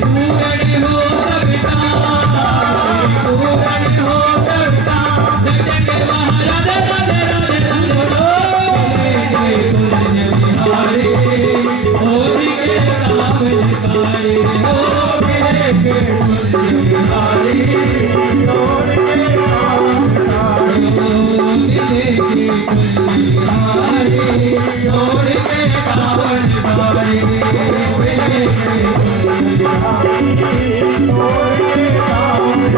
पूर्ण हो सबका, पूर्ण हो सबका, जग के महाराज राधे राधे राधे पुण्य बिहारी, होली के कामकारी, हो मेरे के पुण्य बिहारी, होली के कामकारी, मिले के पुण्य बिहारी, होली के कामकारी, मिले के पुण्य बिहारी, होली के कामकारी।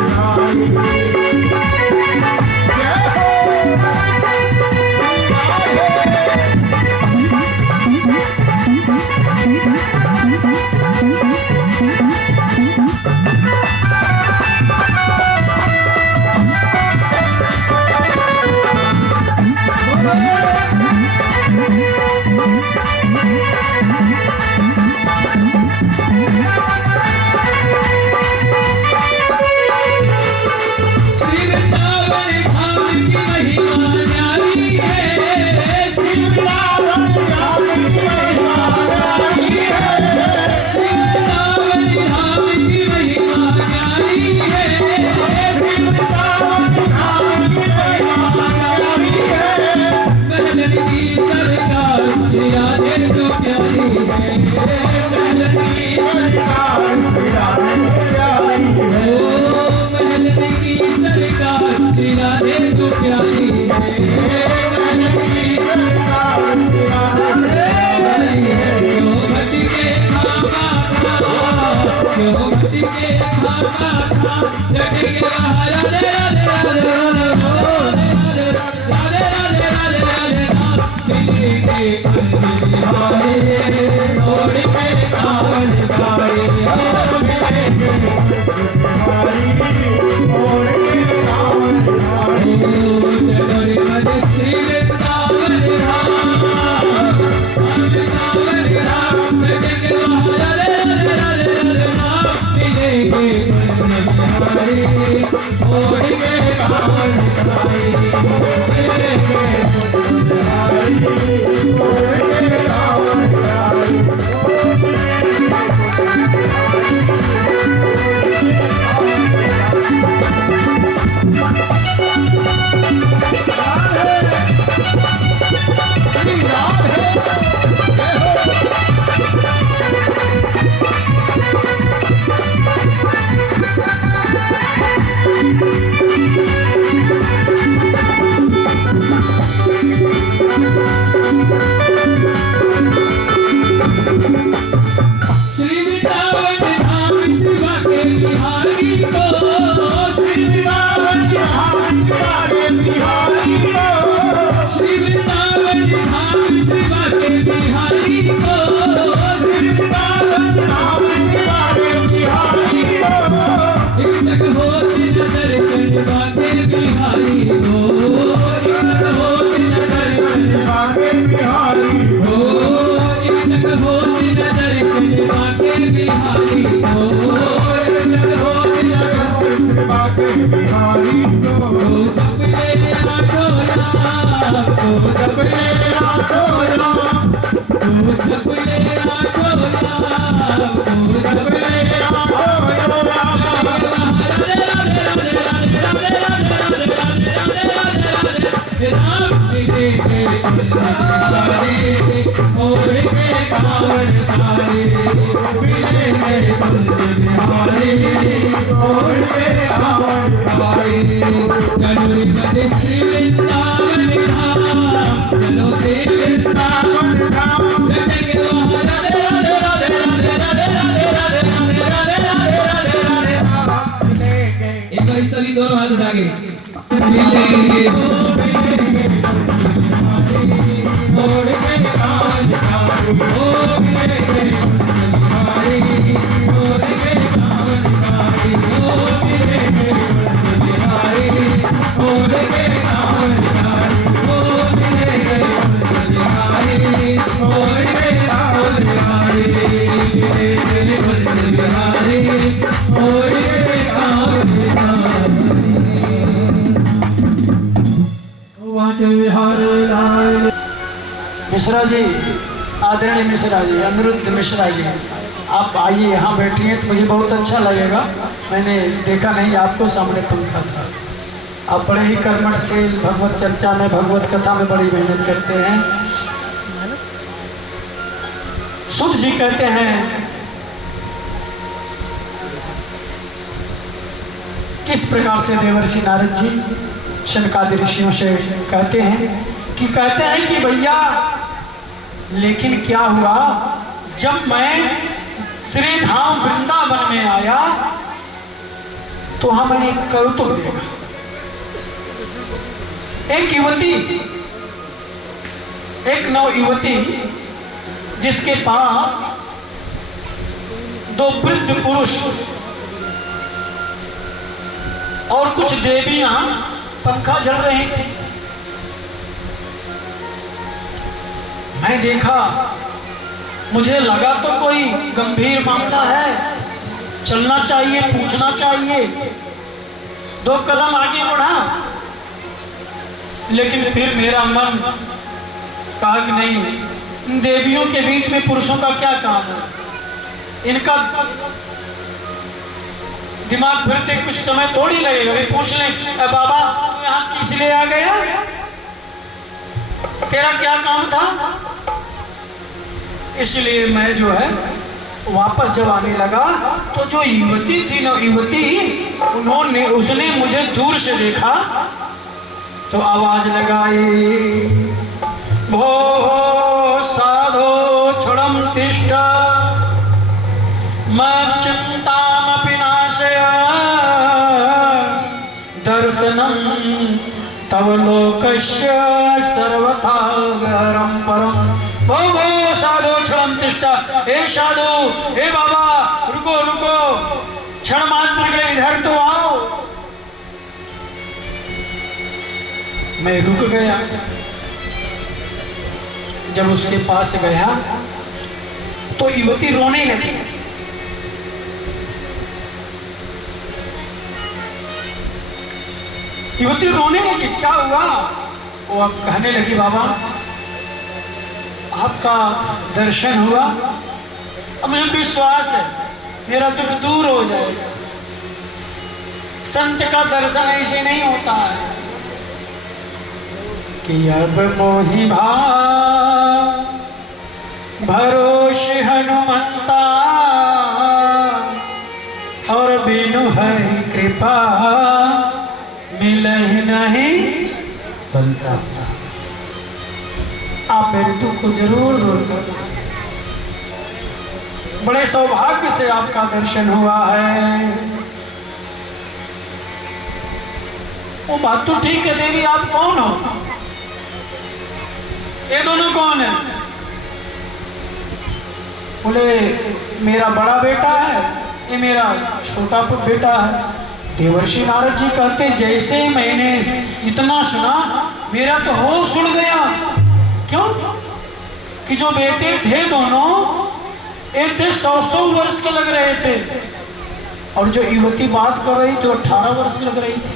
सभी दोनों हाथ उठा के मिश्रा जी, आदरणीय मिश्रा जी, अनिरुद्ध मिश्रा जी, आप आइए यहाँ बैठिए तो मुझे बहुत अच्छा लगेगा। मैंने देखा नहीं आपको, सामने पंखा था। आप बड़े ही कर्मठ से भगवत चर्चा में, भगवत कथा में बड़ी मेहनत करते हैं। सूत जी कहते हैं किस प्रकार से देवर्षि नारद जी शनकादि ऋषियों से कहते हैं कि भैया लेकिन क्या हुआ, जब मैं श्री धाम वृंदावन में आया तो हमने एक कौतुक देखा। एक युवती, एक नव युवती जिसके पास दो वृद्ध पुरुष और कुछ देवियां पंखा झल रही थी। मैं देखा, मुझे लगा तो कोई गंभीर मामला है, चलना चाहिए, पूछना चाहिए। 2 कदम आगे बढ़ा, लेकिन फिर मेरा मन कहा कि नहीं, देवियों के बीच में पुरुषों का क्या काम है, इनका दिमाग फिरते कुछ समय थोड़ी लगेगा। वे पूछ लें, बाबा तू यहाँ किस लिए आ गया, तेरा क्या काम था? इसलिए मैं जो है वापस जब आने लगा तो जो युवती थी ना, युवती उसने मुझे दूर से देखा तो आवाज लगाई, भो साधो क्षणम तिष्ठ मच्चिंतामपि नाशय दर्शनम तव लोकस्य सर्वथा गहरम परम। भो साधो क्षणम तिष्ठ, हे साधु, हे बाबा, रुको रुको, क्षण मात्र के लिए इधर तो आओ। मैं रुक गया। जब उसके पास गया तो युवती रोने लगी। युवती रोने लगी, क्या हुआ? वो अब कहने लगी, बाबा आपका दर्शन हुआ, अब मुझे विश्वास है मेरा दुख दूर हो जाएगा। संत का दर्शन ऐसे नहीं होता है कि अब मोहि भाव भरोसे हनुमंता और बिनु है कृपा मिलहि नहीं बनता। आप मेरे दुख को जरूर दूर कर। बड़े सौभाग्य से आपका दर्शन हुआ है। वो बात तो ठीक है देवी, आप कौन हो? ये दोनों कौन है? बोले मेरा बड़ा बेटा है, ये मेरा छोटा बेटा है। देवर्षि नारद जी कहते जैसे मैंने इतना सुना मेरा तो होश उड़ गया। क्यों? कि जो बेटे थे दोनों, एक थे 100 वर्ष के लग रहे थे और जो युवती बात कर रही थी 18 वर्ष की लग रही थी।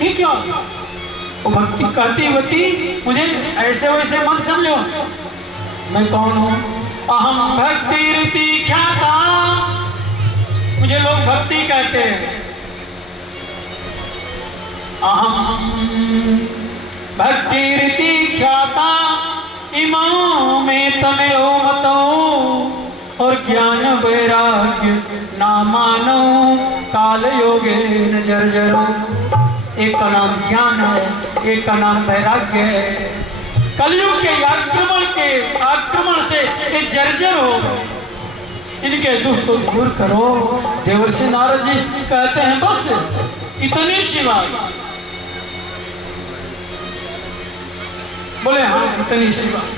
ये क्या? वो भक्ति कहती युवती, मुझे ऐसे वैसे मत समझो, मैं कौन हूं? अहम भक्ति रीति ख्याता, मुझे लोग भक्ति कहते हैं। अहम भक्ति रीति ख्याता इमाम में तमेओ मतो, और ज्ञान वैराग्य ना मानो काल योगे न जर्जरो। एक का नाम ज्ञान है, एक का नाम वैराग्य है। कलयुग के आक्रमण से ये जर्जर हो गए, इनके दुख को दूर करो। देवर्षि नारद जी कहते हैं बस इतनी सी बात। बोले हाँ इतनी सी बात,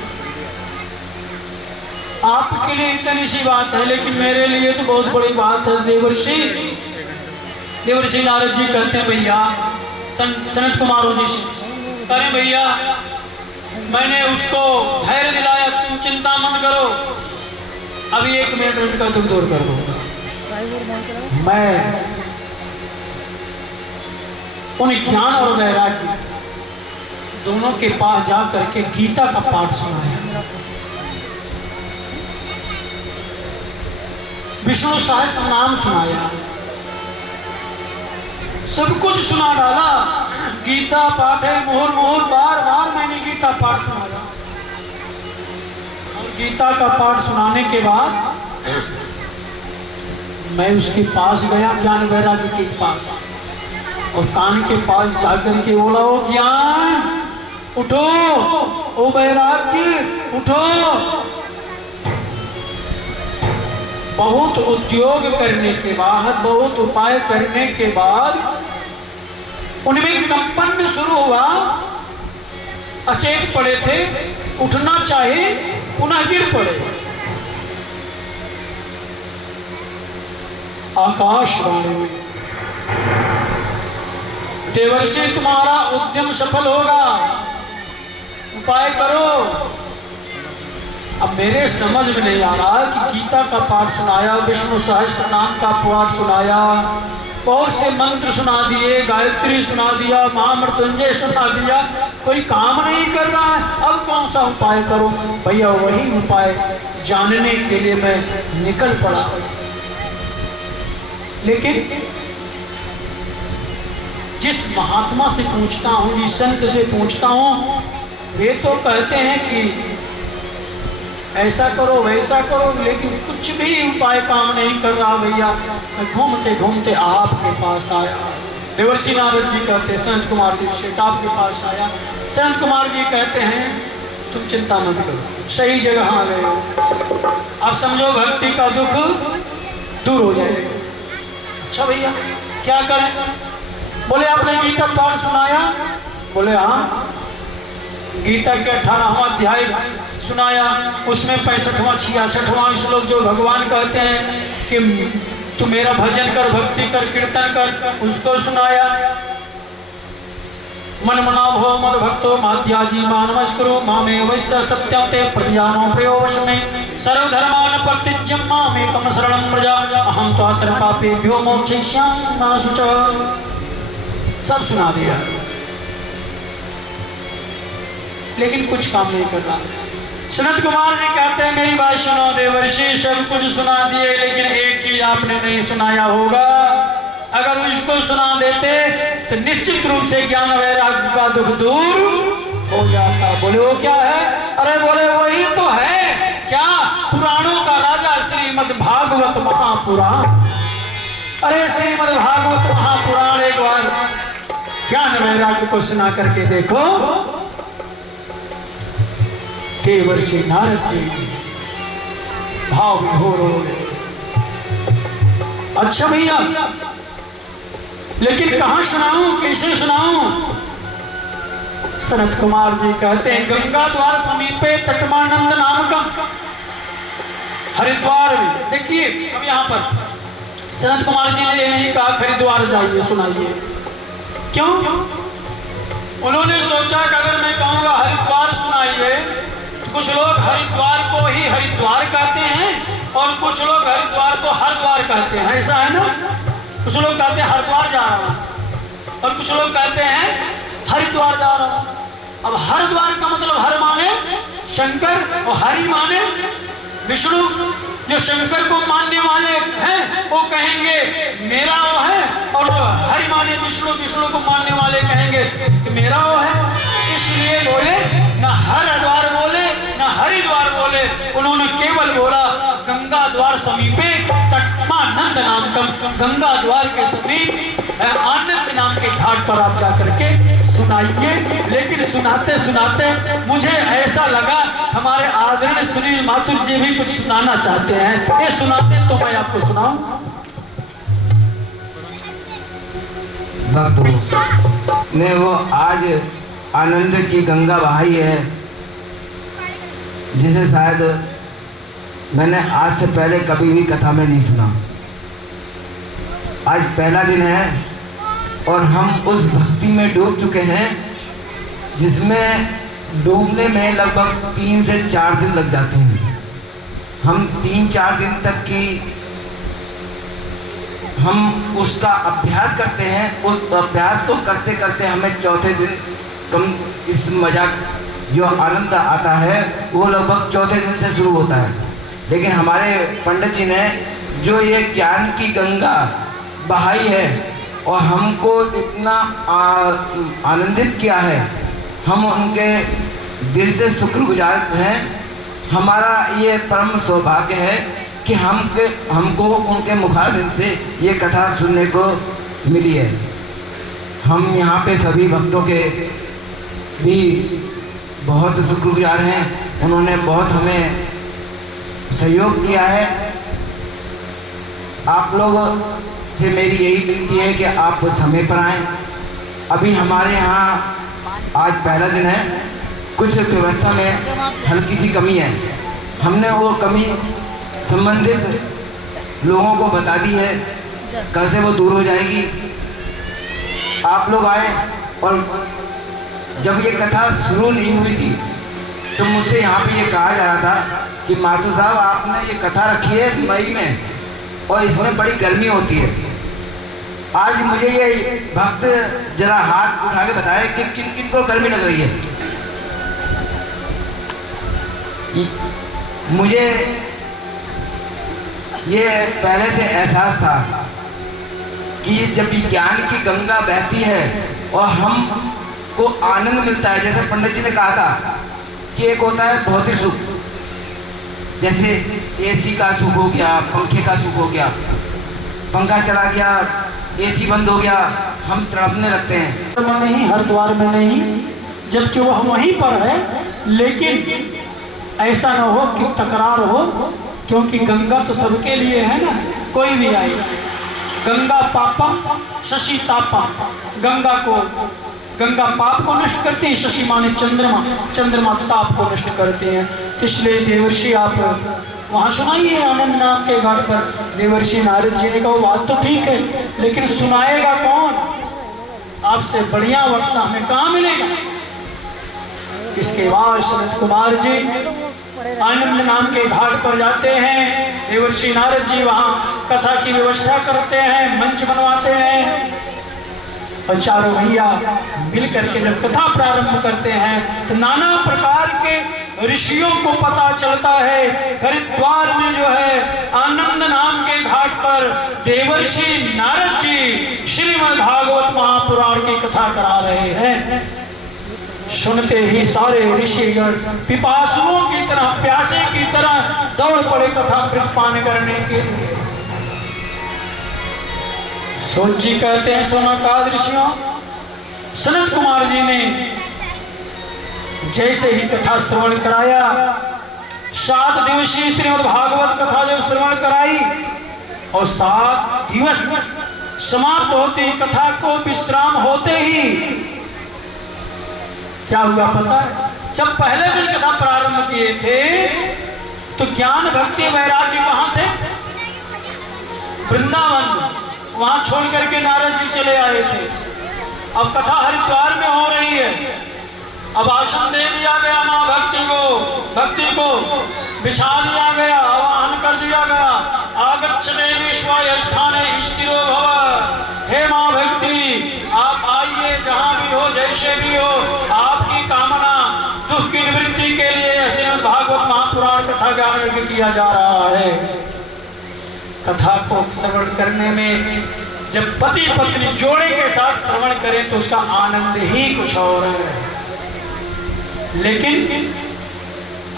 आपके लिए इतनी सी बात है, लेकिन मेरे लिए तो बहुत बड़ी बात है। देवर्षि नारद जी कहते हैं भैया, सनत कुमारों जी से करें भैया, मैंने उसको धैर्य दिलाया, तुम चिंता मत करो, अभी 1 मिनट उनका दुख दूर कर दूंगा। मैं उन्हें ज्ञान और वैराग्य दोनों के पास जा करके गीता का पाठ सुनाया। विष्णु सहस्त्र नाम सुनाया, सब कुछ सुना डाला। गीता पाठ है मुहुर मुहुर, बार बार मैंने गीता पाठ सुनाया। और गीता का पाठ सुनाने के बाद मैं उसके पास गया, ज्ञान वैराग्य के पास, और कान के पास जाकर के बोला, ओ ज्ञान उठो, ओ वैराग्य उठो। बहुत उद्योग करने के बाद, बहुत उपाय करने के बाद उनमें कंपन शुरू हुआ। अचेत पड़े थे, उठना चाहे पुनः गिर पड़े। आकाशवाणी में, देवर्षि तुम्हारा उद्यम सफल होगा, उपाय करो। अब मेरे समझ में नहीं आ रहा कि गीता का पाठ सुनाया, विष्णु सहस्त्र नाम का पाठ सुनाया, बहुत से मंत्र सुना दिए, गायत्री सुना दिया, महामृत्युंजय सुना दिया, कोई काम नहीं कर रहा है। अब कौन सा उपाय करूं? भैया वही उपाय जानने के लिए मैं निकल पड़ा। लेकिन जिस महात्मा से पूछता हूं, जिस संत से पूछता हूं, वे तो कहते हैं कि ऐसा करो वैसा करो, लेकिन कुछ भी उपाय काम नहीं कर रहा। भैया मैं घूमते घूमते आपके पास आया। देवर्षि नारद जी कहते हैं, संत कुमार जी शेख आपके पास आया। संत कुमार जी कहते हैं, तुम चिंता मत करो, सही जगह आ गए हो। आप समझो भक्ति का दुख दूर हो जाएगा। अच्छा भैया क्या करें? बोले आपने गीता पाठ सुनाया? बोले हाँ, गीता के 18वां अध्याय सुनाया, उसमें 65वां 66वां श्लोक जो भगवान कहते हैं कि तू मेरा भजन कर, भक्ति कर, कीर्तन कर, उसको सुनाया। मन मना भो मद भक्तो माध्याजी मानमस्कुरु मामे वैश्य सत्यम ते प्रजानो प्रयोश में सर्वधर्मान परित्यज्य मामेकं शरणं व्रज अहं त्वा सर्वपापेभ्यो मोक्षयिष्यामि मा शुचः। सब सुना दिया, लेकिन कुछ काम नहीं कर रहा। सनत कुमार जी कहते हैं, मेरी बात सुनो देवर्षि, सब कुछ सुना दिए, लेकिन एक चीज आपने नहीं सुनाया होगा। अगर उसको सुना देते तो निश्चित रूप से ज्ञान वैराग्य का दुख दूर हो जाता। बोले वो क्या है? अरे बोले वही तो है, क्या? पुराणों का राजा श्रीमद् भागवत महापुराण। अरे श्रीमद् भागवत महापुराण एक बार ज्ञान वैराग्य को सुना करके देखो। देवर्षि नारद जी भाव विभोर हो गए। अच्छा भैया, लेकिन कहां सुनाऊं, कैसे सुनाऊं? सनत कुमार जी कहते हैं, गंगा द्वार समीपे तटमानंद नाम का हरिद्वार में। देखिए अब यहाँ पर सनत कुमार जी ने ये नहीं कहा हरिद्वार जाइए सुनाइए। क्यों? उन्होंने सोचा कि अगर मैं कहूँगा हरिद्वार सुनाइए, कुछ लोग हरिद्वार को ही हरिद्वार कहते हैं और कुछ लोग हरिद्वार को हरद्वार कहते हैं। ऐसा है ना? कुछ लोग कहते हैं हरिद्वार जा रहा हूं और कुछ लोग कहते हैं हरिद्वार जा रहा हूं। अब हरिद्वार का मतलब हर माने शंकर और हरि माने विष्णु। जो शंकर को मानने वाले हैं वो कहेंगे मेरा वो है, और जो हरि माने विष्णु, विष्णु को मानने वाले कहेंगे कि मेरा वो है। इसलिए बोले न हरिद्वार बोले न हरिद्वार बोले, उन्होंने केवल बोला गंगा द्वार समीपे तटमानंद नाम का, गंगा द्वार के समीप आनंद नाम के घाट पर आप जाकर के सुनाइए। लेकिन सुनाते सुनाते मुझे ऐसा लगा हमारे आदरणीय सुनील माथुर जी भी कुछ सुनाना चाहते हैं। ये सुनाते तो मैं आपको सुनाऊं। बापू ने वो आज आनंद की गंगा बहाई है, जिसे शायद मैंने आज से पहले कभी भी कथा में नहीं सुना। आज पहला दिन है और हम उस भक्ति में डूब चुके हैं जिसमें डूबने में लगभग 3 से 4 दिन लग जाते हैं। हम 3-4 दिन तक की हम उसका अभ्यास करते हैं। उस अभ्यास को करते करते हमें चौथे दिन कम इस मजाक जो आनंद आता है वो लगभग चौथे दिन से शुरू होता है। लेकिन हमारे पंडित जी ने जो ये ज्ञान की गंगा बहाई है और हमको इतना आनंदित किया है, हम उनके दिल से शुक्रगुजार हैं। हमारा ये परम सौभाग्य है कि हमको उनके मुखारबिन से ये कथा सुनने को मिली है। हम यहाँ पे सभी भक्तों के भी बहुत शुक्रगुजार हैं। उन्होंने बहुत हमें सहयोग किया है। आप लोग से मेरी यही विनती है कि आप समय पर आएँ। अभी हमारे यहाँ आज पहला दिन है, कुछ व्यवस्था में हल्की सी कमी है। हमने वो कमी संबंधित लोगों को बता दी है, कल से वो दूर हो जाएगी। आप लोग आए। और जब ये कथा शुरू नहीं हुई थी तो मुझसे यहाँ पे ये कहा जा रहा था कि माथुर साहब आपने ये कथा रखी है मई में और इसमें बड़ी गर्मी होती है। आज मुझे ये भक्त जरा हाथ उठा के बताए कि किन किन को गर्मी लग रही है। मुझे ये पहले से एहसास था कि जब ज्ञान की गंगा बहती है और हमको आनंद मिलता है, जैसे पंडित जी ने कहा था कि एक होता है भौतिक सुख, जैसे एसी का सुख हो गया, पंखे का सुख हो गया, पंखा चला गया, एसी बंद हो गया, हम तड़पने लगते हैं। में नहीं, हरिद्वार में नहीं, जबकि वह वहीं पर है। लेकिन ऐसा न हो कि तकरार हो, क्योंकि गंगा तो सबके लिए है ना, कोई भी आए। गंगा पापम शशि तापम, गंगा पाप को नष्ट करती है, शशि माने चंद्रमा ताप को नष्ट करते हैं। इसलिए देवर्षि आप वहाँ सुनाइए आनंद नाम के घाट पर। देवर्षि नारद जी ने कहा बात तो ठीक है, लेकिन सुनाएगा कौन? आपसे बढ़िया वक्ता हमें कहाँ मिलेगा? इसके बाद सनत कुमार जी आनंद नाम के घाट पर जाते हैं। देवर्षि नारद जी वहाँ कथा की व्यवस्था करते हैं, मंच बनवाते हैं और चारों भैया मिल करके जब कथा प्रारंभ करते हैं तो नाना प्रकार के ऋषियों को पता चलता है। हरिद्वार में जो है आनंद नाम के घाट पर देवर्षि नारद जी श्रीमद् भागवत महापुराण की कथा करा रहे हैं। सुनते ही सारे ऋषिगण पिपासुओं की तरह, प्यासे की तरह दौड़ पड़े कथा अमृत पान करने के लिए। सोच जी कहते हैं सोनाकाद ऋषियों, सनत कुमार जी ने जैसे ही कथा श्रवण कराया, 7 दिवसीय श्रीमद् भागवत कथा जब श्रवण कराई और 7 दिवस समाप्त होते ही, कथा को विश्राम होते ही क्या हुआ पता है? जब पहले दिन कथा प्रारंभ किए थे तो ज्ञान भक्ति वैराग्य कहाँ थे? वृंदावन। वहां छोड़ करके नारद जी चले आए थे। अब कथा हरिद्वार में हो रही है। अब आसन दे दिया गया माँ भक्ति को बिछा दिया गया, आवाहन कर दिया गया, आगच्छने विश्वाय स्थाने स्थिरो भव। हे माँ भक्ति, आप आइए, जहाँ भी हो, जैसे भी हो, आपकी कामना दुख की निवृत्ति के लिए श्रीमद् भागवत महापुराण कथा गान यज्ञ किया जा रहा है। कथा को श्रवण करने में जब पति पत्नी जोड़े के साथ श्रवण करें तो उसका आनंद ही कुछ और है। लेकिन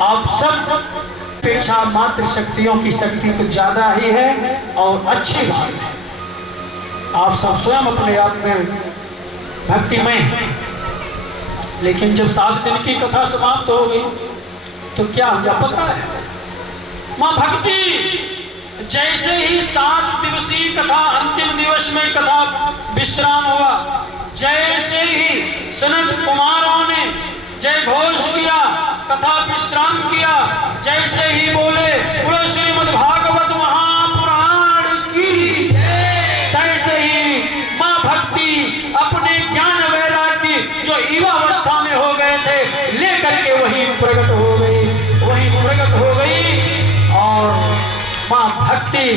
आप सब अपेक्षा मात्र शक्तियों की शक्ति कुछ ज्यादा ही है और अच्छी बात है। आप सब स्वयं अपने आप में भक्तिमय हैं। लेकिन जब 7 दिन की कथा समाप्त हो गई तो क्या हुआ पता है? मां भक्ति जैसे ही 7 दिवसीय कथा अंतिम दिवस में कथा विश्राम हुआ, जैसे ही सनत कुमारों ने जय घोष किया, कथा विश्राम किया, जैसे ही बोले बोलो श्रीमद् भागवत महापुराण की, तैसे ही मां भक्ति अपने ज्ञान वैराग्य जो युवावस्था में हो गए थे लेकर के वहीं प्रकट हो गई और मां भक्ति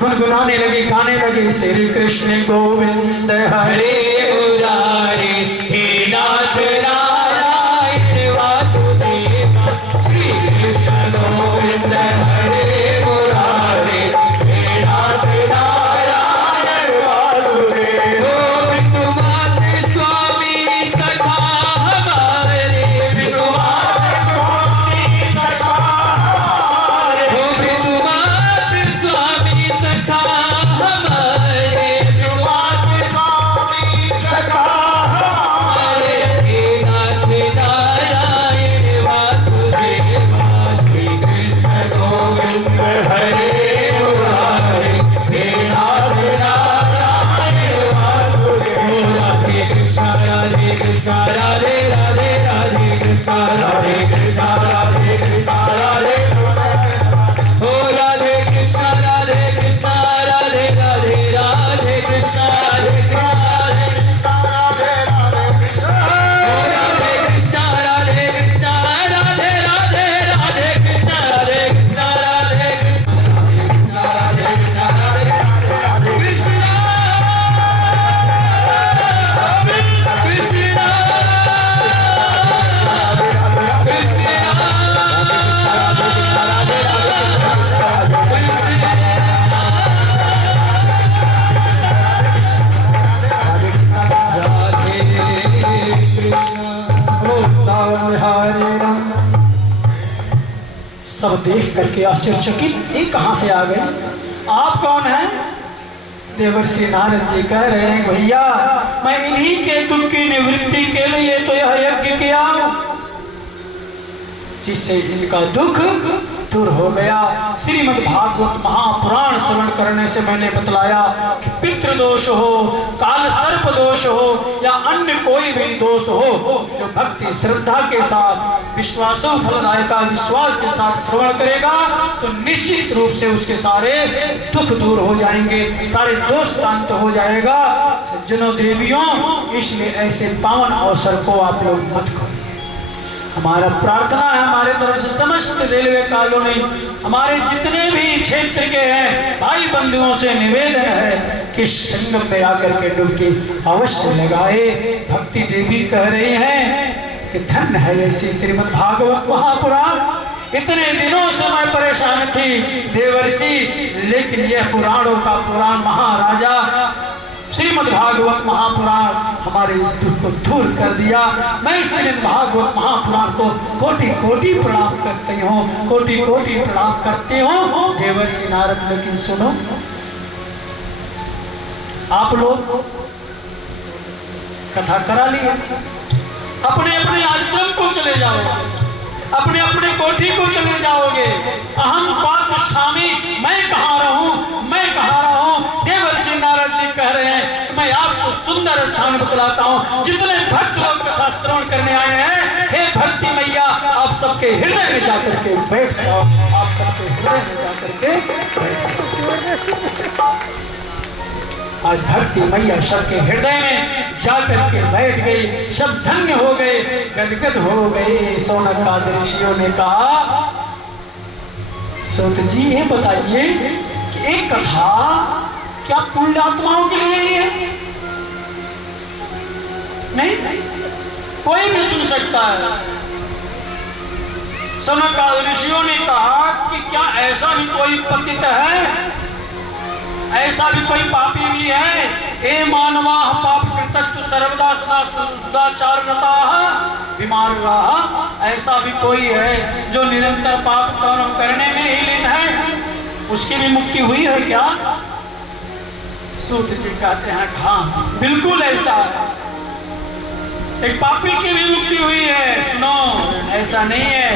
गुनगुनाने लगी, गाने लगी, श्री कृष्ण गोविंद हरे मुरारे, हे नाथ नारायण वासुदेव, श्री कृष्ण गोविंद हरे मुरारे, देख करके आश्चर्यचकित, ये कहाँ से आ गए? आप कौन हैं? देवर्षि नारद जी कह रहे हैं, भैया मैं इन्हीं के दुख की निवृत्ति के लिए तो यह यज्ञ किया हूं, जिससे इनका दुख दूर हो गया। श्रीमद् भागवत महापुराण श्रवण करने से मैंने बतलाया कि पितृदोष हो, काल सर्प दोष हो या अन्य कोई भी दोष हो, जो भक्ति श्रद्धा के साथ विश्वासों फलदायका विश्वास के साथ श्रवण करेगा तो निश्चित रूप से उसके सारे दुख दूर हो जाएंगे, सारे दोष शांत हो जाएगा। सज्जनों देवियों, इसलिए ऐसे पावन अवसर को आप लोग मत करिए। हमारा प्रार्थना है, हमारे तरफ से समस्त रेलवे कॉलोनी, हमारे जितने भी क्षेत्र के हैं भाई बंधुओं से निवेदन है कि संगम में आकर के डुबकी अवश्य लगाए। भक्ति देवी कह रही हैं कि धन्य है ऐसी श्रीमद् भागवत महापुराण। इतने दिनों से मैं परेशान थी देवर्षि, लेकिन यह पुराणों का पुराण महाराजा श्रीमद् भागवत महापुराण हमारे इस दुख को दूर कर दिया। मैं श्रीमद् भागवत महापुराण को कोटि कोटि प्रणाम करती हूँ, कोटि कोटि प्रणाम करती हूँ। देवर्षि नारद, लेकिन सुनो, आप लोग कथा करा लिया, अपने अपने आश्रम को चले जाओ, अपने अपने कोठी को चले जाओगे। अहम पातिष्ठामि, मैं कहाँ रहूं, मैं कहाँ रहूं? देवर्षि नारद जी कह रहे हैं कि मैं आपको सुंदर स्थान बतलाता हूँ। जितने भक्त लोग कथा श्रवण करने आए हैं, हे भक्ति मैया, आप सबके हृदय में जाकर के बैठ जाओ, आप सबके हृदय में जाकर के बैठ जाओ। आज भक्ति मैया सबके हृदय में जाकर के बैठ गई, सब धन्य हो गए, गदगद हो गए। सौनक आदि ऋषियों ने कहा, सूत जी ये बताइए कि एक कथा क्या पुण्यात्माओं के लिए ही है? नहीं, कोई भी सुन सकता है। सौनक आदि ऋषियों ने कहा कि क्या ऐसा भी कोई पतित है, ऐसा भी कोई पापी भी है? ए मानवा पाप कृतस्तु सर्वदा सदा सदाचाररताः विमार्गाः, ऐसा भी कोई है जो निरंतर पाप कर्म करने में ही लीन है, उसकी भी मुक्ति हुई है क्या? सूत जी कहते हैं, हाँ बिल्कुल ऐसा है, एक पापी की भी मुक्ति हुई है। सुनो, ऐसा नहीं है,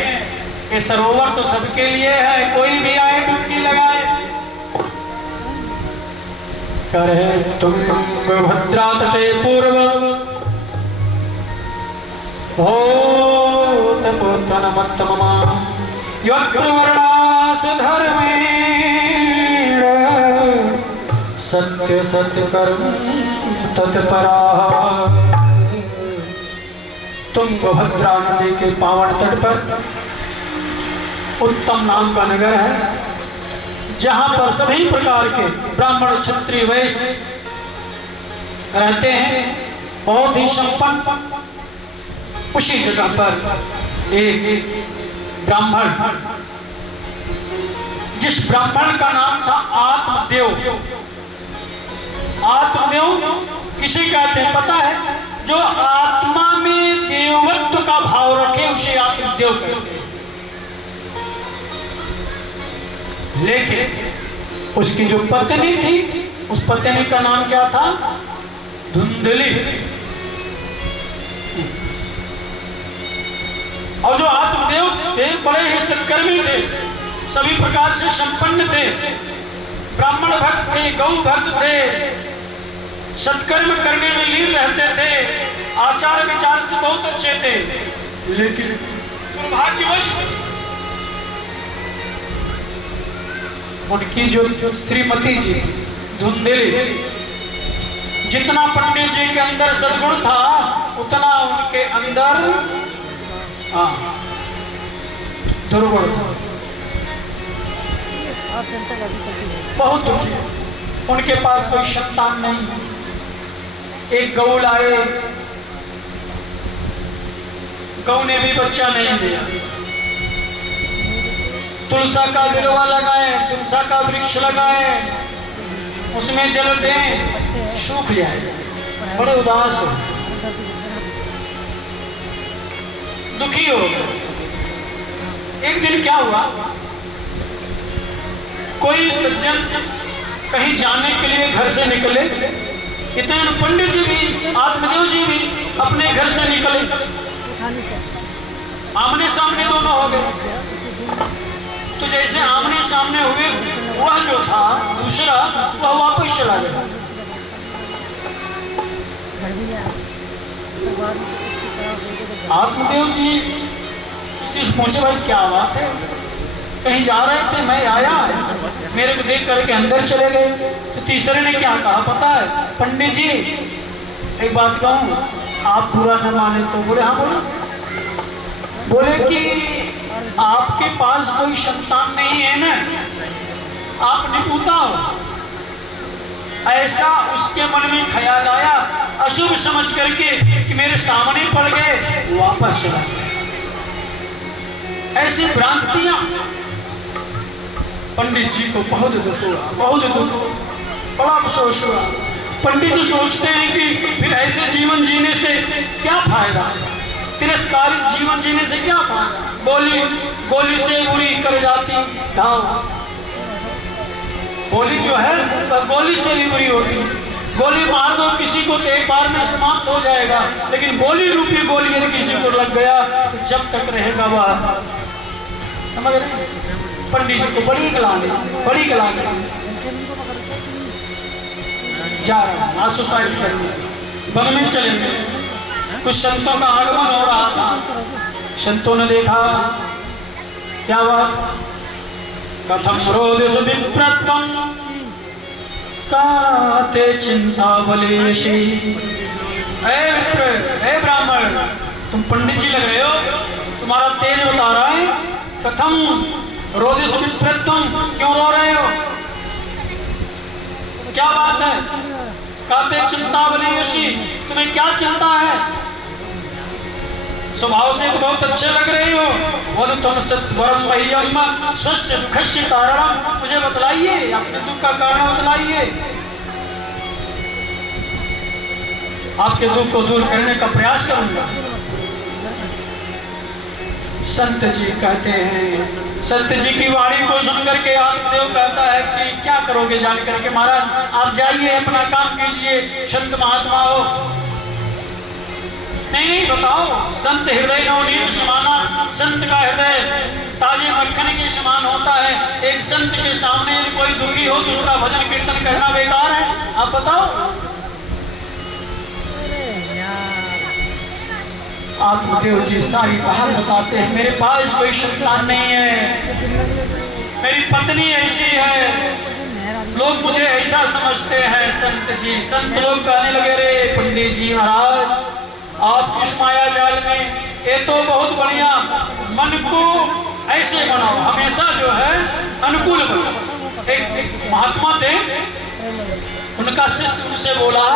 ये सरोवर तो सबके लिए है, कोई भी आए डुबकी लगाए। करे तुम भद्रा तटे पूर्व हो तपोतनमत्तम यत्र वर्णासु धर्मेण सत्य सत्य कर्म तत्पराः। तुंगभद्रा नदी के पावन तट पर उत्तम नाम का नगर है, जहां पर सभी प्रकार के ब्राह्मण क्षत्रिय वैश्य रहते हैं, बहुत ही संपन्न। उसी जगह पर एक ब्राह्मण, जिस ब्राह्मण का नाम था आत्मदेव। आत्मदेव किसे कहते हैं पता है? जो आत्मा में देवत्व का भाव रखे उसे आत्मदेव कहते हैं। लेकिन उसकी जो पत्नी थी, उस पत्नी का नाम क्या था? धुंधली। और जो आत्मदेव थे बड़े ही सत्कर्मी थे, सभी प्रकार से संपन्न थे, ब्राह्मण भक्त थे, गौ भक्त थे, सत्कर्म करने में लीन रहते थे, आचार विचार से बहुत अच्छे थे। लेकिन दुर्भाग्यवश उनकी जो श्रीमती जी धुंधली, जितना पंडित जी के अंदर सद्गुण था उतना उनके अंदर दुर्गुण था। बहुत दुखी, उनके पास कोई संतान नहीं। एक गौ लाए, गौ ने भी बच्चा नहीं दिया। तुलसा का बिलवा लगाए, तुलसा का वृक्ष लगाए, उसमें जल दें, सूख जाए, बड़े उदास हो, दुखी हो गए। एक दिन क्या हुआ, कोई सज्जन कहीं जाने के लिए घर से निकले, इतने में पंडित जी भी, आत्मदेव जी भी अपने घर से निकले, आमने सामने दोनों हो गए। तो जैसे आमने सामने हुए, वह जो था दूसरा वह वापस चला गया। आत्मदेव जी किसी से पूछे, भाई क्या बात है, कहीं जा रहे थे, मैं आया, मेरे को देख करके अंदर चले गए। तो तीसरे ने क्या कहा पता है, पंडित जी एक बात कहूं, आप बुरा न माने तो। बोले हाँ बोलो। बोले कि आपके पास कोई संतान नहीं है ना, आप निपुता हो। ऐसा उसके मन में ख्याल आया, अशुभ समझ करके कि मेरे सामने पड़ गए, वापस चला गया। ऐसी भ्रांतियां पंडित जी को बहुत दुख हुआ, बहुत दुख हुआ, बड़ा अफसोस हुआ। पंडित जी सोचते हैं कि फिर ऐसे जीवन जीने से क्या फायदा, तिरस्कारित जीवन जीने से क्या फायदा। गोली गोली से बुरी कर जाती घाव, गोली जो है वह गोली से भी बुरी होती। गोली मार दो किसी को तो एक बार में समाप्त हो जाएगा, लेकिन गोली रूपी गोली यदि किसी को लग गया तो जब तक रहेगा वह, समझ रहे। पंडित जी को बड़ी गलाने जा रहा हूँ, आज सुसाइड करने वन में चलेंगे। कुछ संतों का आगमन हो रहा था, संतों ने देखा क्या बात, कथम रोदिषु विप्रत्वं काते चिंतावलेशी। ए ब्राह्मण, तुम पंडित जी लग रहे हो, तुम्हारा तेज बता रहा है। कथम रोदिषु विप्रत्वं, क्यों रो रहे हो, क्या बात है। काते चिंतावलेशी, तुम्हें क्या चिंता है। स्वभाव से तो बहुत अच्छे लग रहे हो। वह तुम सत्वरम वह्यम स्वस्थ दुखस्य कारणम, मुझे बतलाइए, अपने दुख का कारण बतलाइए। आपके दुख को दूर करने का प्रयास करूंगा। संत जी कहते हैं, संत जी की वाणी को सुनकर के आत्मदेव कहता है कि क्या करोगे जान करके महाराज, आप जाइए अपना काम कीजिए, संत महात्मा हो। नहीं बताओ, संत हृदय नवनीत समाना, संत का हृदय ताजे मक्खन के समान होता है। एक संत के सामने यदि कोई दुखी हो तो उसका भजन कीर्तन करना बेकार है, आप बताओ। आत्मदेव जी सारी बात बताते हैं, मेरे पास कोई संतान नहीं है, मेरी पत्नी ऐसी है, लोग मुझे ऐसा समझते हैं। संत जी, संत लोग कहने लगे, रे पंडित जी महाराज, आप इस माया जाल में, ये तो बहुत बढ़िया, मन को ऐसे बनाओ, हमेशा जो है अनुकूल बनाओ। एक महात्मा थे, उनका शिष्य उनसे बोला,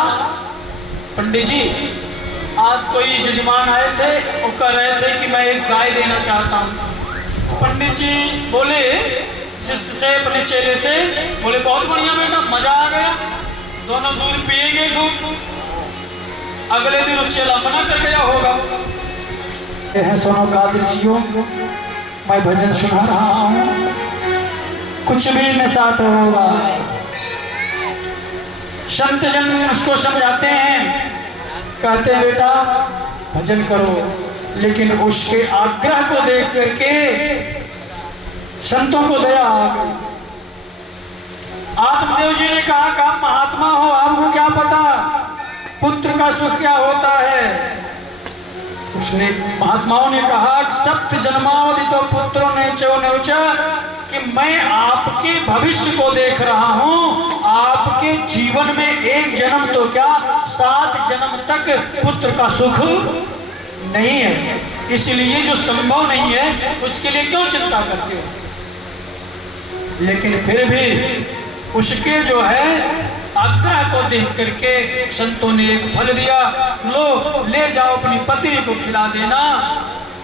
पंडित जी आज कोई जजमान आए थे, वो कह रहे थे कि मैं एक गाय देना चाहता हूँ। तो पंडित जी बोले शिष्य से, अपने चेले से, बोले बहुत बढ़िया बेटा, मजा आ गया, दोनों दूध पिएंगे खूब। अगले दिन चेला मना कर गया होगा। है सोनो का दृश्यों, मैं भजन सुना रहा हूँ, कुछ भी मेरे साथ होगा। संत जन उसको समझाते हैं, कहते हैं बेटा भजन करो, लेकिन उसके आग्रह को देख करके संतों को दया आ गई। आत्मदेव जी ने कहा कि आप महात्मा हो, आपको क्या पता पुत्र का सुख क्या होता है। उसने महात्माओं ने कहा, सप्त जन्मावधि तो पुत्रों ने चौनौचा, कि मैं आपके भविष्य को देख रहा हूं, आपके जीवन में एक जन्म तो क्या 7 जन्म तक पुत्र का सुख नहीं है, इसलिए जो संभव नहीं है उसके लिए क्यों चिंता करते हो। लेकिन फिर भी उसके जो है आग्रह को देख करके संतों ने एक फल दिया, लो ले जाओ अपनी पत्नी को खिला देना,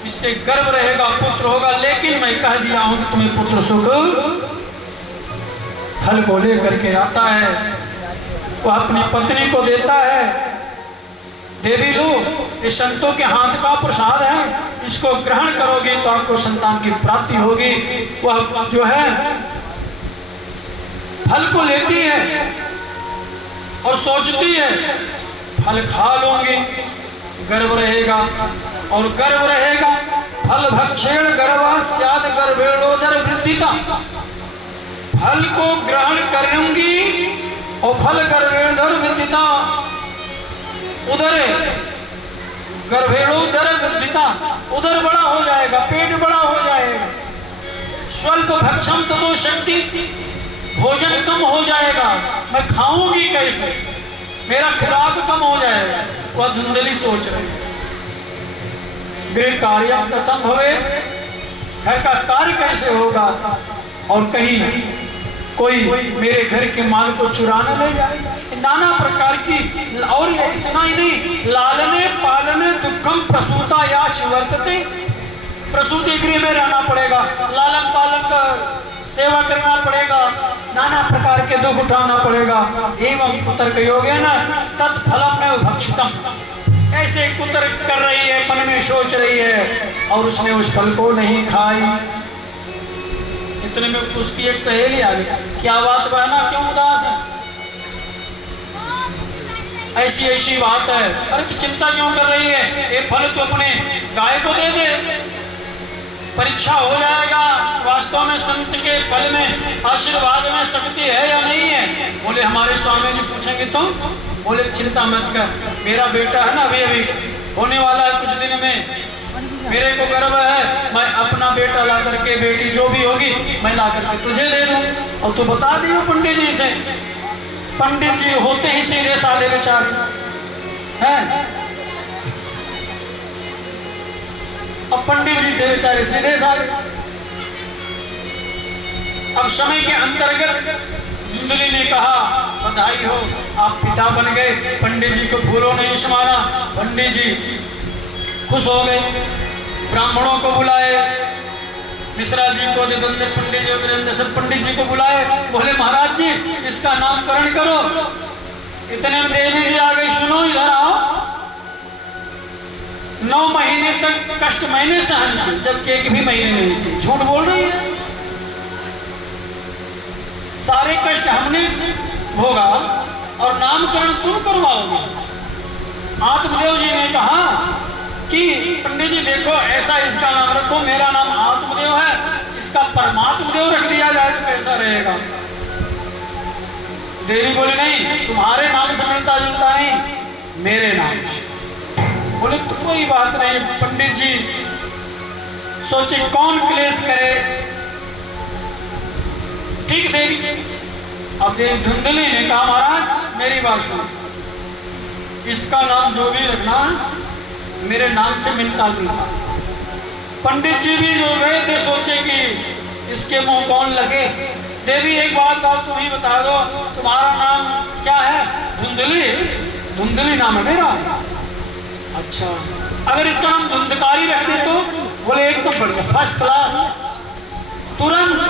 इससे गर्व रहेगा, पुत्र होगा। लेकिन मैं कह दिया हूं कि तुम्हें पुत्र सुख फल को लेकर के आता है, वो अपनी पत्नी को देता है। देवी लो, ये संतों के हाथ का प्रसाद है, इसको ग्रहण करोगे तो आपको संतान की प्राप्ति होगी। वह जो है फल को लेती है और सोचती है फल खा लूंगी, गर्व रहेगा, और गर्व रहेगा फल भक्षेण गर्वा स्याद गर्भेणोदर वृद्धिता। फल को ग्रहण करूंगी और फल गर्भेणोदर वृद्धिता, उदर गर्भेणोदर वृद्धिता, उदर बड़ा हो जाएगा, पेट बड़ा हो जाएगा। स्वल्प भक्षम तो शक्ति, भोजन कम हो जाएगा, मैं खाऊंगी कैसे, मेरा खुराक कम हो जाएगा। वह धुंधली सोच रही है। गृह कार्य कथम भवे, घर का कार्य कैसे होगा, और कहीं कोई मेरे घर के माल को चुराना ले जाए। नाना प्रकार की, और इतना ही नहीं, लालने पालने दुखम प्रसूता या शिवर्तते, प्रसूति गृह में रहना पड़ेगा, लालन पालन का सेवा करना पड़ेगा, नाना प्रकार के दुख उठाना पड़ेगा। एवं कुतर्क योगेन तत्फलम में भक्षितम, ऐसे कुतर्क कर रही है, मन में सोच रही है, और उसने उस फल को नहीं खाई। इतने में उसकी एक सहेली आ गई, क्या बात बहना, क्यों उदास है, ऐसी ऐसी बात है, अरे तो चिंता क्यों कर रही है, ये फल तो अपने गाय को दे दे, परीक्षा हो जाएगा वास्तव में संत के फल में आशीर्वाद में शक्ति है या नहीं है। बोले हमारे स्वामी जी पूछेंगे तो, बोले चिंता मत कर, मेरा बेटा है ना अभी अभी होने वाला है कुछ दिन में, मेरे को गर्व है, मैं अपना बेटा ला करके, बेटी जो भी होगी मैं ला करके तुझे दे दूं। और तू बता दियो पंडित जी से, पंडित जी होते ही सीधे साधे विचार हैं, अब पंडित जी थे बेचारे सीधे साधे। अब समय के अंतर्गत धुंधली ने कहा बधाई हो, आप पिता बन गए, पंडित जी को भूलो नहीं समाना। पंडित जी खुश हो गए, ब्राह्मणों को बुलाए, मिश्रा जी को, पंडित जी, सब पंडित जी को बुलाए, बोले महाराज जी इसका नामकरण करो। इतने में देवी जी आ गई, सुनो इधर आओ, 9 महीने तक कष्ट मैंने सहन की, जबकि एक भी महीने नहीं की, झूठ बोल रही है, सारे कष्ट हमने भोगा और नामकरण तुम करवाओगे। आत्मदेव जी ने कहा कि पंडित जी देखो ऐसा इसका नाम रखो, मेरा नाम आत्मदेव है, इसका परमात्मदेव रख दिया जाए तो कैसा रहेगा। देवी बोले नहीं, तुम्हारे नाम से मिलता जुलता नहीं, मेरे नाम से। बोले तो कोई बात नहीं। पंडित जी सोचे कौन क्लेश करे, ठीक देवी। अब देवी धुंधली ने कहा महाराज मेरी बात सुनो, इसका नाम जो भी रखना मेरे नाम से मिलता जुलता। पंडित जी भी जो गए थे सोचे कि इसके मुंह कौन लगे। देवी एक बात तुम ही बता दो, तुम्हारा नाम क्या है। धुंधली, धुंधली नाम है मेरा। अच्छा, अगर इसका नाम धुंधकारी रख दे तो। बोले एकदम बढ़िया, फर्स्ट क्लास, तुरंत।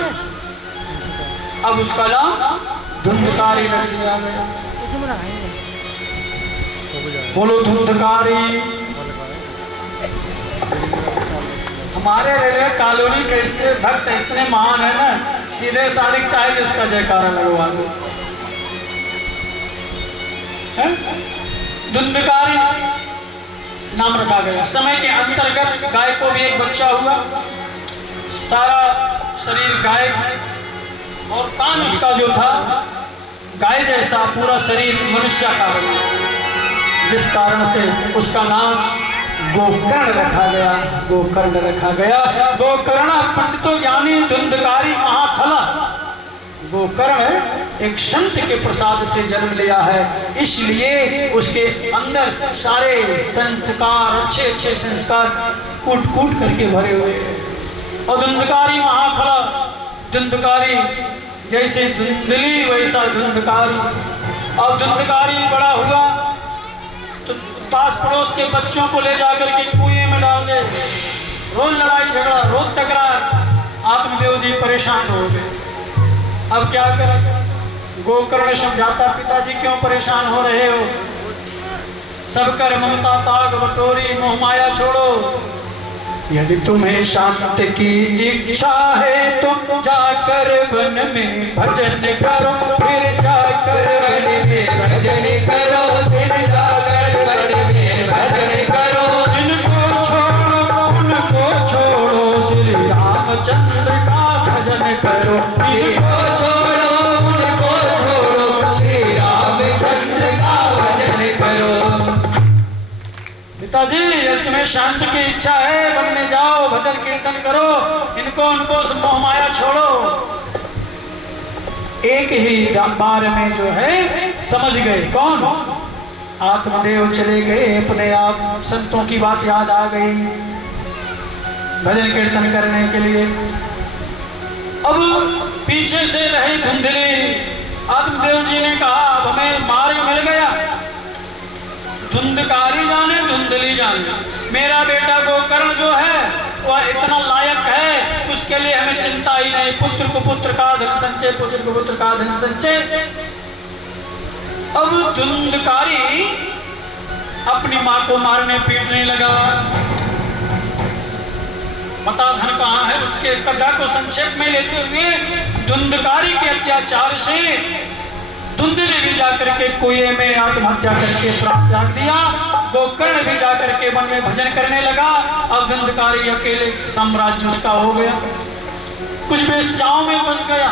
अब उसका नाम धुंधकारी रख दिया गया। बोलो धुंधकारी। हमारे रेलवे कॉलोनी कैसे भक्त इतने महान है ना, सीधे साधे चाहे जिसका जयकारा लगवा दो। धुंधकारी नाम रखा गया। समय के अंतर्गत गाय को भी एक बच्चा हुआ, सारा शरीर गाय और कान उसका जो था गाय जैसा, पूरा शरीर मनुष्य का बना, जिस कारण से उसका नाम गोकर्ण रखा गया। गोकर्ण रखा गया। गोकर्ण पंडितों यानी धुंधकारी महाखला। गोकर्ण एक संत के प्रसाद से जन्म लिया है, इसलिए उसके अंदर सारे संस्कार, अच्छे अच्छे संस्कार कूट कूट करके भरे हुए हैं। और धुंधकारी महाखला, धुंधकारी जैसे धुंधली वैसा धुंधकारी। अब धुंधकारी बड़ा हुआ तो पास पड़ोस के बच्चों को ले जाकर के कुएं में डाल दे, रोज लड़ाई झगड़ा, रोज तकरार। आत्मदेव जी परेशान हो गए, अब क्या करें। गोकर्ण समझाता, पिताजी क्यों परेशान हो रहे हो, सब कर ममता ताग बटोरी, मोह माया छोड़ो, यदि तुम्हें शांत की इच्छा है तो जाकर वन में भजन करो, फिर जाकर वन में भजन करो, फिर जाकर वन में भजन करो। इनको छोड़ो उनको छोड़ो, श्री रामचंद्र का भजन करो। इनको छोड़ो उनको छोड़ो, श्री रामचंद्र का भजन करो। पिताजी यदि तुम्हें शांति की इच्छा है वन में जाओ, भजन कीर्तन करो, इनको उनको मोह माया छोड़ो। एक ही बार में जो है समझ गए। कौन? आत्मदेव चले गए अपने आप, संतों की बात याद आ गई भजन कीर्तन करने के लिए। अब पीछे से रही धुंधली, आत्मदेव जी ने कहा अब हमें मार्ग मिल गया। धुंधकारी जाने धुंधली जाने, मेरा बेटा गोकर्ण जो है वह इतना लायक है, उसके लिए हमें चिंता ही नहीं। पुत्र को पुत्र का धन संचय, पुत्र को पुत्र का धन संचय। अब धुंधकारी अपनी मां को मारने पीटने लगा। पता धन कहाँ है, उसके कथा को संक्षेप में लेते हुए धुंधकारी के अत्याचार से धुंधली भी जाकर के कुएं में आत्महत्या करके प्राण त्याग दिया। गोकर्ण भी जाकर के वन में भजन करने लगा। अब धुंधकारी अकेले साम्राज्य उसका हो गया, कुछ वेश्याओं में फंस गया।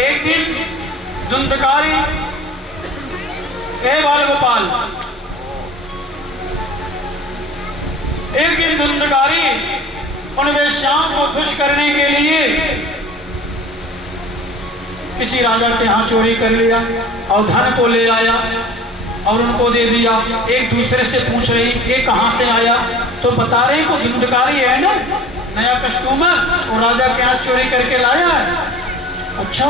एक दिन धुंधकारी, हे बाल गोपाल, एक दिन धुंधकारी उन वेश्याओं को खुश करने के लिए किसी राजा के यहाँ चोरी कर लिया और धन को ले आया और उनको दे दिया। एक दूसरे से पूछ रही ये कहाँ से आया, तो बता रहे को धुंधकारी है ना, नया कस्टमर, वो राजा के यहाँ चोरी करके लाया है। अच्छा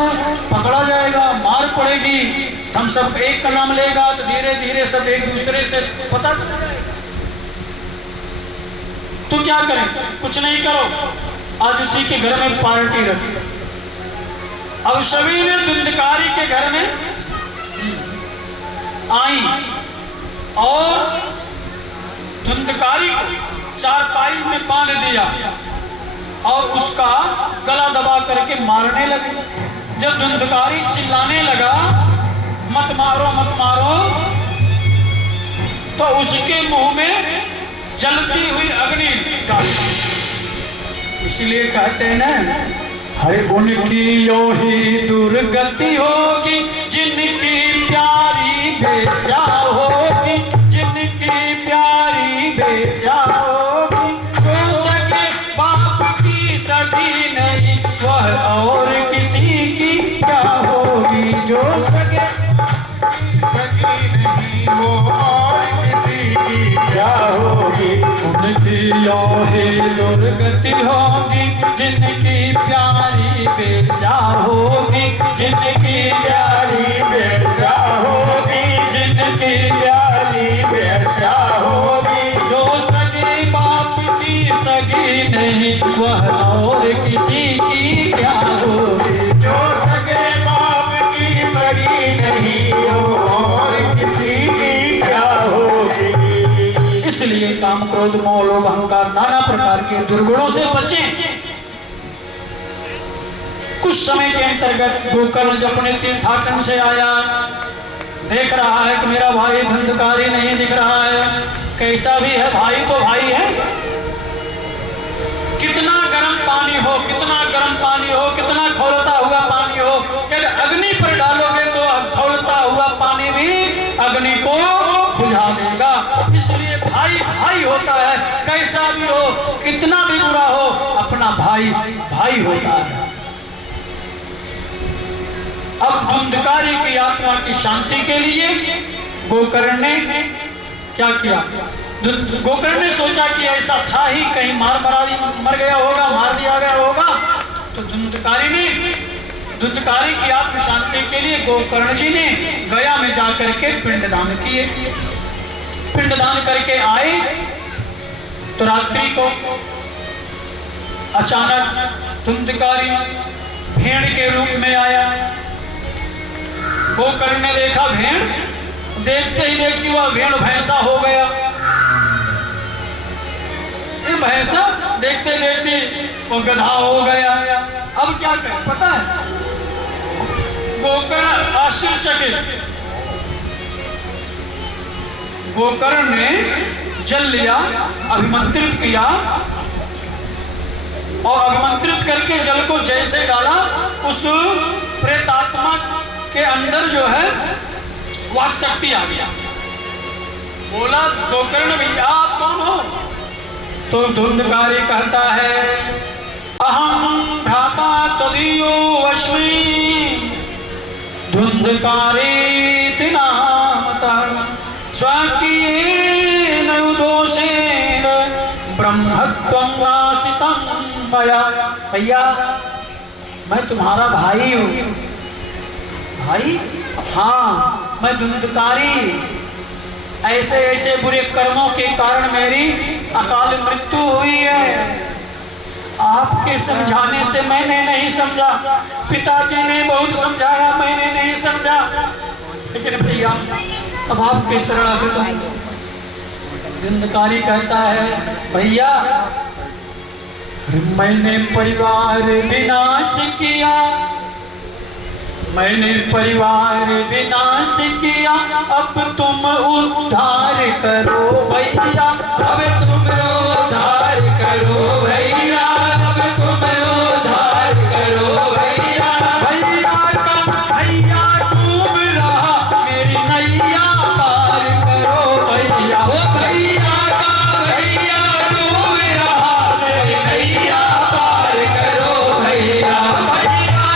पकड़ा जाएगा, मार पड़ेगी, हम सब एक का नाम लेगा तो धीरे धीरे सब एक दूसरे से पता चल जाएगा। तो क्या करें, कुछ नहीं करो, आज उसी के घर में पार्टी रखी। अब सभी ने धुंधकारी के घर में आई और धुंधकारी को चारपाई में बांध दिया और उसका गला दबा करके मारने लगे। जब धुंधकारी चिल्लाने लगा मत मारो मत मारो, तो उसके मुंह में जलती हुई अग्नि डाली। इसलिए कहते हैं ना, हरे उनकी यो ही दुर्गति होगी जिनकी प्यारी बेस्या होगी, जिनकी प्यारी बेस्या होगी। जो सके बाप की सगी नहीं वह और किसी की क्या होगी, जो सके सगी नहीं वो और किसी की क्या होगी। उनकी यो ही दुर्गति होगी जिनकी प्यारी बेस्या होगी, जिनकी प्यारी बेस्या होगी, जिनकी प्यारी बेस्या होगी। जो सगी बाप की सगी नहीं वह और किसी की क्या होगी, जो सगे बाप की सगी नहीं वो और किसी की क्या होगी। इसलिए काम क्रोध मोह लोभ अहंकार नाना प्रकार के दुर्गुणों से बचें। कुछ समय के अंतर्गत गोकर्ण जब अपने तीर्थाटन से आया, देख रहा है कि मेरा भाई धुंधकारी नहीं दिख रहा है। कैसा भी है भाई तो भाई है। कितना गर्म पानी हो, कितना गर्म पानी हो, कितना खौलता हुआ पानी हो, यदि अग्नि पर डालोगे तो खौलता हुआ पानी भी अग्नि को बुझा देगा। इसलिए भाई भाई होता है, कैसा भी हो, कितना भी बुरा हो, अपना भाई भाई होता है। अब धुंधकारी की आत्मा की शांति के लिए गोकर्ण ने क्या किया, गोकर्ण ने सोचा कि ऐसा था ही, कहीं मर गया होगा, मार दिया गया होगा। तो धुंधकारी की आत्म शांति के लिए गोकर्ण जी ने गया में जाकर के पिंडदान किए। पिंडदान करके आए तो रात्रि को अचानक धुंधकारी भेड़ के रूप में आया। गोकर्ण ने देखा भेड़, देखते ही देखती वह भेड़ भैंसा हो गया। ये भैंसा देखते देखते वो गधा हो गया। अब क्या करें पता है, गोकर्ण आश्चर्यचकित, गोकर्ण ने जल लिया, अभिमंत्रित किया और अभिमंत्रित करके जल को जैसे डाला उस प्रेतात्मा के अंदर जो है वाक शक्ति आ गया। बोला गोकर्ण भैया आप कौन हो? तो धुंधकारी कहता है अहम भ्राता तदीयो अश्वी धुंधकारी नामतः स्वकीयेन दोषेण ब्रह्मत्वं नाशितं मया। भैया मैं तुम्हारा भाई हूँ। भाई? हाँ, मैं धुंधकारी। ऐसे ऐसे बुरे कर्मों के कारण मेरी अकाल मृत्यु हुई है। आपके समझाने से मैंने नहीं समझा, पिताजी ने बहुत समझाया, मैंने नहीं समझा, लेकिन भैया अब आपके शरणागत हूं। धुंधकारी कहता है भैया मैंने परिवार विनाश किया, मैंने परिवार विनाश किया, अब तुम उद्धार करो भैया, अब तुम उद्धार करो भैया, अब तुम उद्धार करो भैया। भैया का भैया डूब रहा मेरी नैया पार करो भैया। ओ भैया का भैया डूब रहा मेरी नैया पार करो भैया। भैया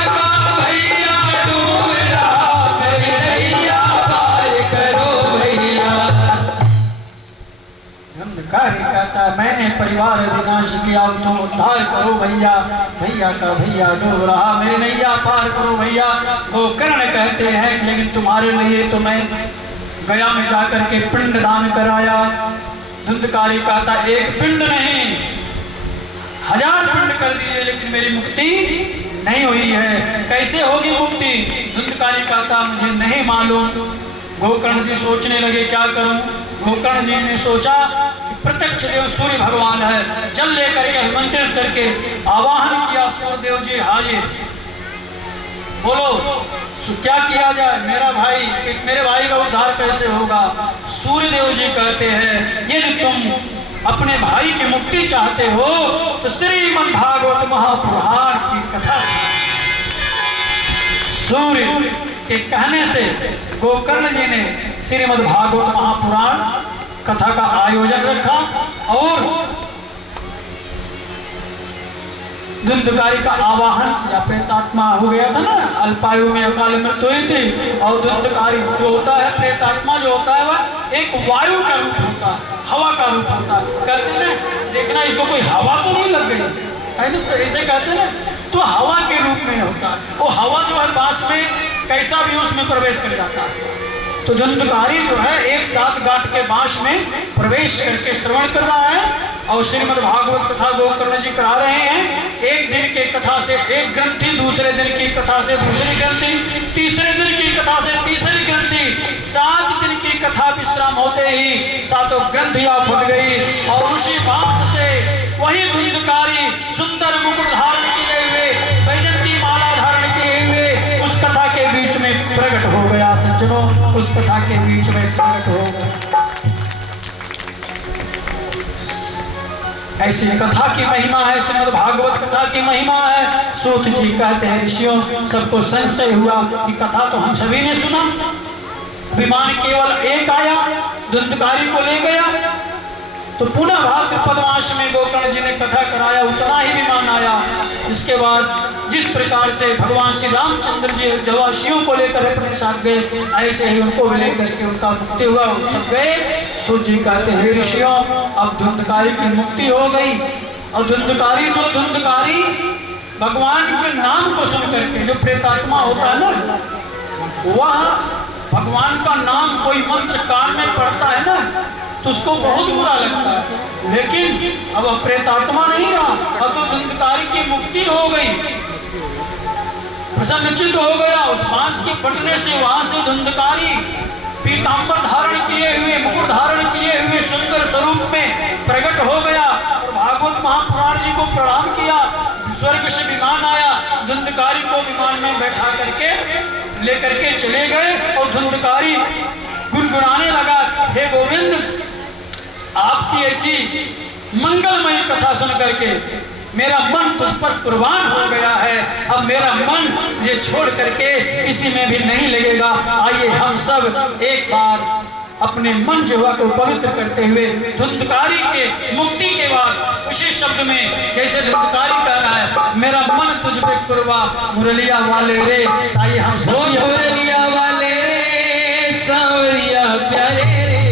का भैया डूब रहा मेरी नैया पार करो भैया। धुंधकारी कहता है मैंने परिवार विनाश किया, अब तुम उद्धार करो भैया। भैया का भैया डूब रहा मेरी नैया पार करो भैया। गोकर्ण कहते हैं लेकिन तुम्हारे लिए तो मैं गया में जाकर के पिंड दान कराया। धुंधकारी कहता एक पिंड नहीं 1000 पिंड कर दिए लेकिन मेरी मुक्ति नहीं हुई है। कैसे होगी मुक्ति? धुंधकारी कहता मुझे नहीं मालूम। गोकर्ण जी सोचने लगे क्या करूं। गोकर्ण जी ने सोचा कि प्रत्यक्ष देव सूर्य भगवान है, जल लेकर के मंत्रित करके आवाहन किया सूर्यदेव जी हाजिर, बोलो क्या किया जाए मेरे भाई का उद्धार कैसे होगा? सूर्यदेव जी कहते हैं यदि तुम अपने भाई की मुक्ति चाहते हो तो श्रीमद् भागवत महापुराण की कथा। सूर्य के कहने से गोकर्ण जी ने श्रीमद् भागवत महापुराण कथा का आयोजन रखा और धुंधकारी का आवाहन किया। प्रेतात्मा हो गया था ना, अल्पायु में अकाल मृत्यु हुई थी। और धुंधकारी जो होता है, प्रेतात्मा जो होता है वह एक वायु का रूप होता है, हवा का रूप होता है। कहते हैं देखना इसको कोई हवा तो नहीं लग गई है ना, ऐसे कहते ना, तो हवा के रूप में होता है। वो हवा जो है बांस में कैसा भी उसमें प्रवेश कर जाता है। तो धुंधकारी जो है एक साथ गांठ के बांस में प्रवेश करके श्रवण कर रहा है और श्रीमद् भागवत कथा गोकर्ण जी करा रहे हैं। एक दिन की कथा से एक ग्रंथि, दूसरे दिन की कथा से दूसरी ग्रंथि, तीसरे दिन की कथा से तीसरी ग्रंथि, 7 दिन की कथा विश्राम होते ही 7 ग्रंथियां फट गई और उसी बांस से वही धुंधकारी सुंदर मुकुट धारण किए हुए, वैजंती माला धारण किए हुए उस कथा के बीच में प्रकट हो गया। सज्जनों उस कथा के बीच में प्रकट हो गया। ऐसी कथा की महिमा है, श्रीमद् भागवत कथा की महिमा है। सूत जी कहते हैं ऋषियों सबको संशय हुआ कि कथा तो हम सभी ने सुना, विमान केवल एक आया धुंधकारी को ले गया, तो पुनः भाग्य पद्माश में गोकर्ण जी ने कथा कराया, उतना ही विमान आया। इसके बाद जिस प्रकार से भगवान श्री रामचंद्र जी देवासियों को लेकर अपने साथ गए, ऐसे ही उनको भी लेकर के उनका मुक्ति हुआ, सब गए। तो जी कहते हैं ऋषियों अब धुंधकारी की मुक्ति हो गई। और धुंधकारी भगवान के नाम को सुन करके, जो प्रेतात्मा होता है ना, वह भगवान का नाम कोई मंत्र कान में पड़ता है ना तो उसको बहुत बुरा लगता है। लेकिन अब प्रेतात्मा नहीं रहा, अब तो धुंधकारी की मुक्ति हो गई, प्रसन्नचित्त हो गया। उस बांस के फटने से वहां से धुंधकारी पीतांबर धारण किए हुए, मुकुट धारण किए हुए सुंदर स्वरूप में प्रकट हो गया और भागवत महापुराण जी को प्रणाम किया। स्वर्ग से विमान आया, धुंधकारी को विमान में बैठा करके लेकर के चले गए और धुंधकारी गुनगुनाने लगा, हे गोविंद, आपकी ऐसी मंगलमयी कथा सुन करके मेरा मन तुझ पर कुर्बान हो गया है। अब मेरा मन ये छोड़ करके किसी में भी नहीं लगेगा। आइए हम सब एक बार अपने मन जुआ को पवित्र करते हुए धुंधकारी के मुक्ति के बाद उसी शब्द में, जैसे धुंधकारी कह रहा है, मेरा मन तुझ पे कुर्बान मुरलिया वाले रे। आइए हम सब मुरलिया वाले रे, सांवरिया प्यारे रे,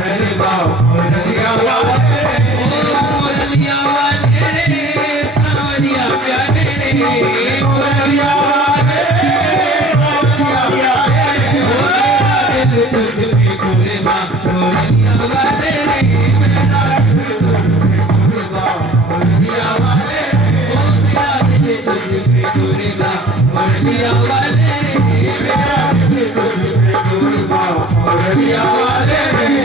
मुरलिया वाले रे, सांवरिया प्यारे रे, मुरलिया वाले तुझ पे कुर्बान, मुरलिया वाले रे, मेरा मुरलिया वाले, ओ मेरा दिल तुझ पे कुर्बान, मुरलिया वाले रे, मेरा दिल तुझ पे कुर्बान, मुरलिया वाले रे।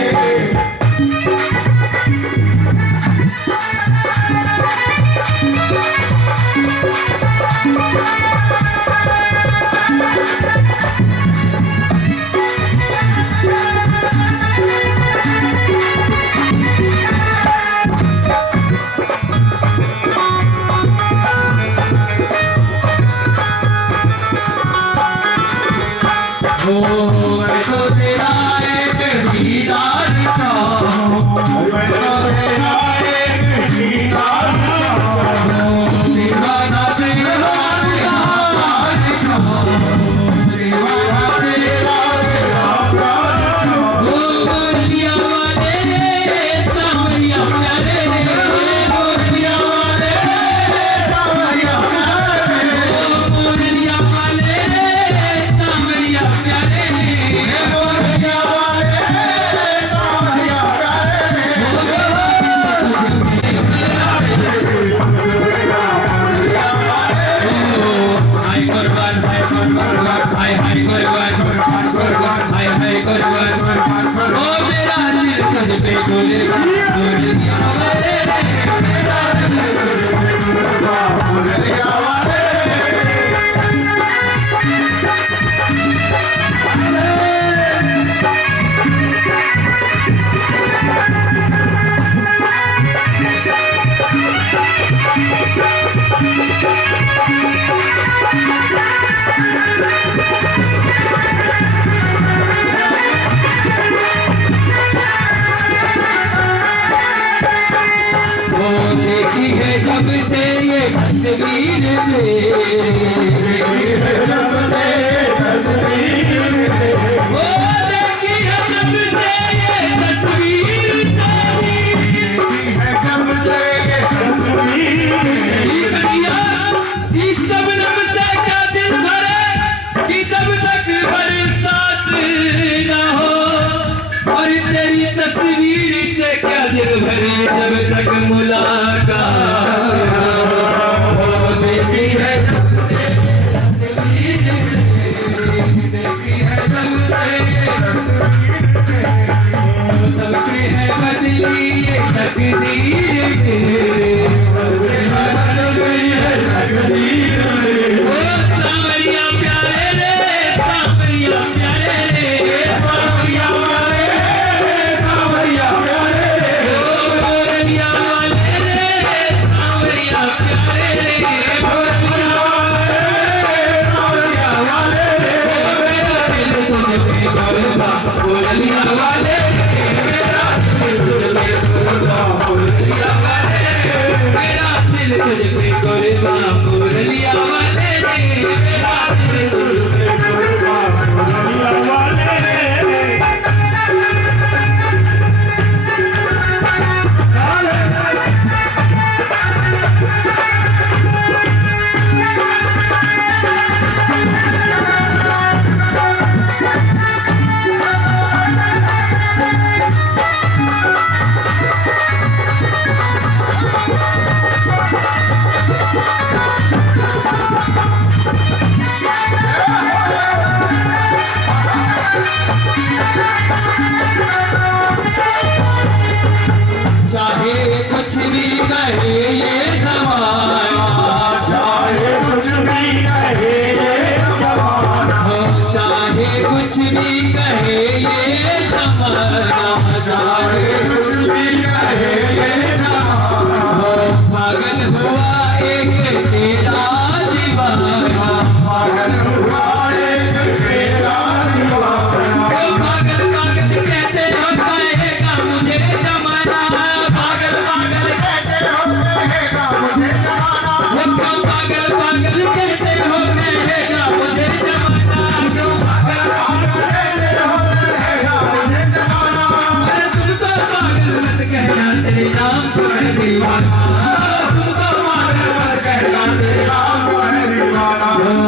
जब से ये तस्वीर जब से तस्वीर वो देखी है, जब से ये तस्वीर जब से ये तस्वीर इस शबनम से क्या दिल भरे कि जब तक बरसात न हो, और तेरी तस्वीर से क्या दिल भरे जब तक मुलाकात वाले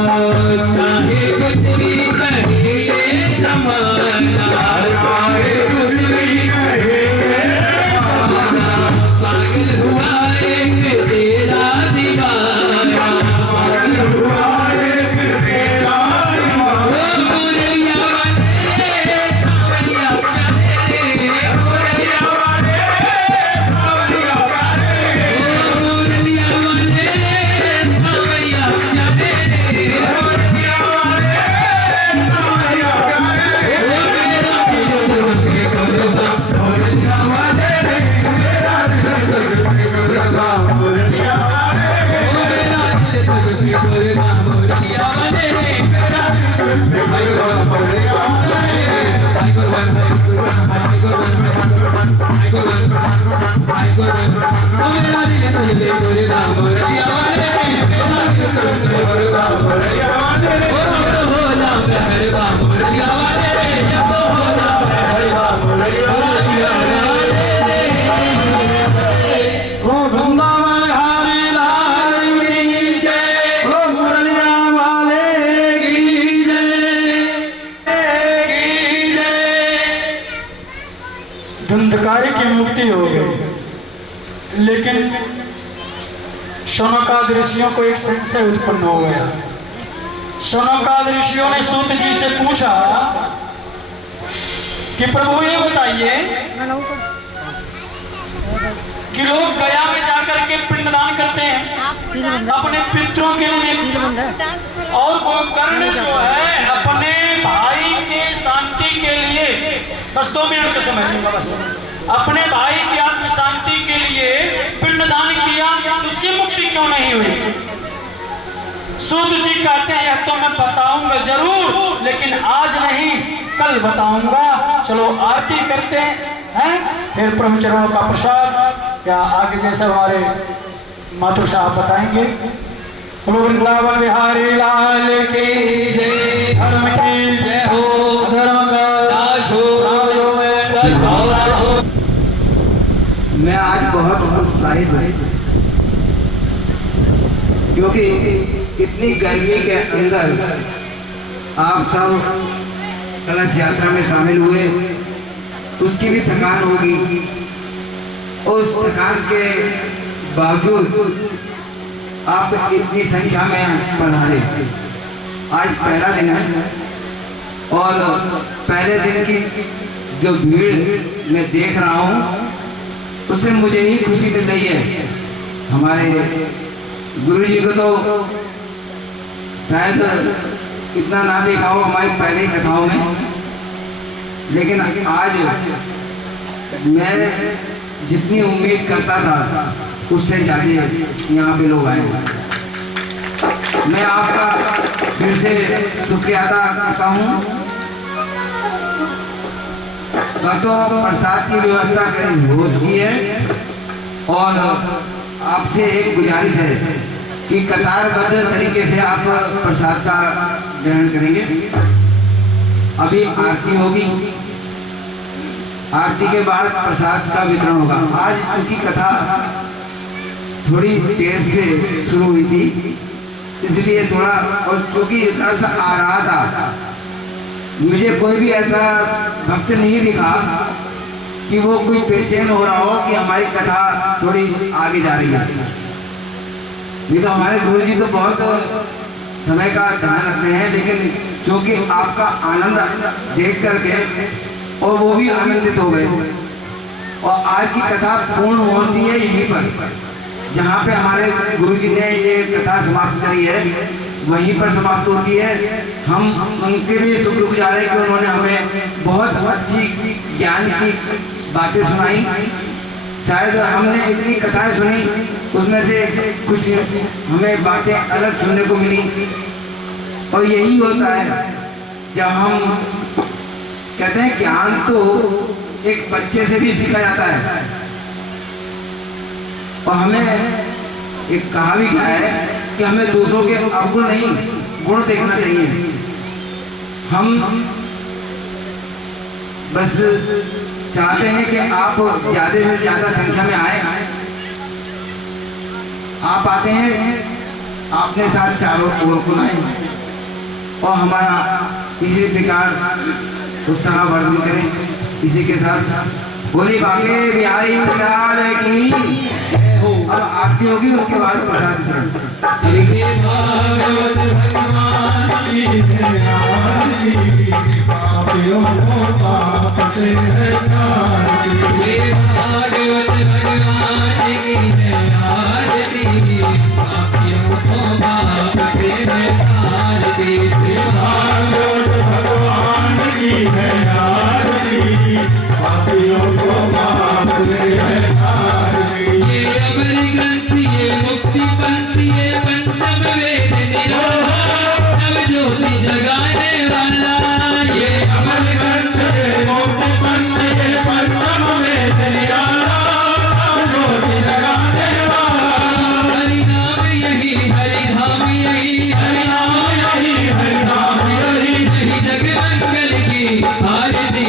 चाहे कुछ भी कहे ये जमाना, चाहे कुछ भी कहे पागल हुआ एक तेरा दीवाना, पागल हुआ एक तेरा दीवाना। मुरलिया वाले सावरिया प्यारे, मुरलिया वाले सावरिया प्यारे, मुरलिया वाले सावरिया प्यारे, मुरलिया वाले सावरिया प्यारे। मेरा दिल के गुरबा मुरलिया वाले, मेरा दिल के गुरबा मुरलिया वाले, मेरा दिल के गुरबा मुरलिया वाले, मेरा दिल के गुरबा मुरलिया वाले। हाय गुरबान, हाय गुरबान, हाय गुरबान, हाय गुरबान, मेरा दिल के गुरबा मुरलिया वाले, मेरा दिल के गुरबा मुरलिया वाले। हो जा मेहरबा मुरलिया वाले, हो जा मेहरबा मुरलिया वाले। ओ वृंदावन बिहारी लाल की जय, ओ मुरलिया वाले की जय, की जय। धुंधकारी की मुक्ति हो गई, लेकिन शौनकाद ऋषियों को एक संशय उत्पन्न हो गया। शौनकाद ऋषियों ने सूत जी से पूछा कि प्रभु ये बताइए कि लोग गया में जाकर के पिंडदान करते हैं अपने पितरों के लिए, और गोकर्ण जो है अपने भाई के शांति के लिए, बस 2 मिनट का समय दूंगा, बस अपने भाई की आत्म शांति के लिए पिंडदान किया, तो उसकी मुक्ति क्यों नहीं हुई? सूत जी कहते हैं यह तो मैं बताऊंगा जरूर, लेकिन आज नहीं कल बताऊंगा। चलो आरती करते हैं, फिर प्रभु चरणों का प्रसाद या आगे जैसे हमारे मातृ साहब बताएंगे। वृंदावन बिहारी लाल की जय, धर्म की जय हो, धर्म का दास हो, राजो में सद्भावना हो। मैं आज बहुत उत्साहित हूँ, क्योंकि इतनी गर्मी के अंदर आप सब कलश यात्रा में शामिल हुए, उसकी भी थकान होगी। उस थकान के बावजूद आप इतनी संख्या में पधारे। आज पहला दिन है और पहले दिन की जो भीड़ मैं देख रहा हूँ उससे मुझे ही खुशी मिल रही है। हमारे गुरु जी को तो शायद इतना ना देखा हो हमारी पहले कथाओं में, लेकिन आज मैं जितनी उम्मीद करता था उससे ज़्यादा यहाँ पे लोग आए। मैं आपका फिर से शुक्रिया अदा करता हूँ। भक्तों प्रसाद की व्यवस्था हो चुकी है और आपसे एक गुजारिश है कि कतारबद्ध तरीके से आप प्रसाद का ग्रहण करेंगे। अभी आरती होगी, आरती के बाद प्रसाद का वितरण होगा। आज चूंकि कथा थोड़ी देर से शुरू हुई थी इसलिए थोड़ा, और चूंकि रस आ रहा था, मुझे कोई भी ऐसा भक्त नहीं दिखा कि वो कोई बेचैन हो रहा हो कि हमारी कथा थोड़ी आगे जा रही है। नहीं तो हमारे गुरु जी तो बहुत समय का ध्यान रखते हैं, लेकिन क्योंकि आपका आनंद देख करके और वो भी आनंदित हो गए। और आज की कथा पूर्ण होती है यहीं पर, जहाँ पे हमारे गुरु जी ने ये कथा समाप्त करी है वहीं पर समाप्त होती है। हम उनके भी शुक्रगुजार हैं कि उन्होंने हमें बहुत अच्छी ज्ञान की बातें सुनाई। शायद हमने इतनी कथाएं सुनी उसमें से कुछ हमें बातें अलग सुनने को मिली। और यही होता है जब हम कहते हैं ज्ञान तो एक बच्चे से भी सीखा जाता है। और हमें एक कहा भी गया है कि हमें दूसरों के अवगुण नहीं गुण देखना चाहिए। हम बस चाहते हैं कि आप ज्यादा से ज्यादा संख्या में आए। आप आते हैं, आपने साथ चारों ओर को आए, और हमारा इसी प्रकार उत्साह वर्धन करें। इसी के साथ बोली बागे बिहारी लाल की। अब आरती होगी, उसके बाद प्रसाद वितरण। श्री भागवत भगवान की जय आरती, पापियों को पाप से हटाती। श्री भागवत भगवान की जय आरती, पापियों को पाप से हटाती। श्री भागवत भगवान की जय आरती, पापियों को पाप से हटाती। ये अमर ग्रंथ, ये मुक्ति पंथ, ये पंचम वेद निराला, नव ज्योति जगाने वाला। ये अमर ग्रंथ, ये मुक्ति पंथ, ये पंचम वेद निराला, नव ज्योति जगाने वाला। हरि नाम यही, हरि धाम यही, हरि नाम यही, हरि धाम यही, यही जग मंगल की आरती,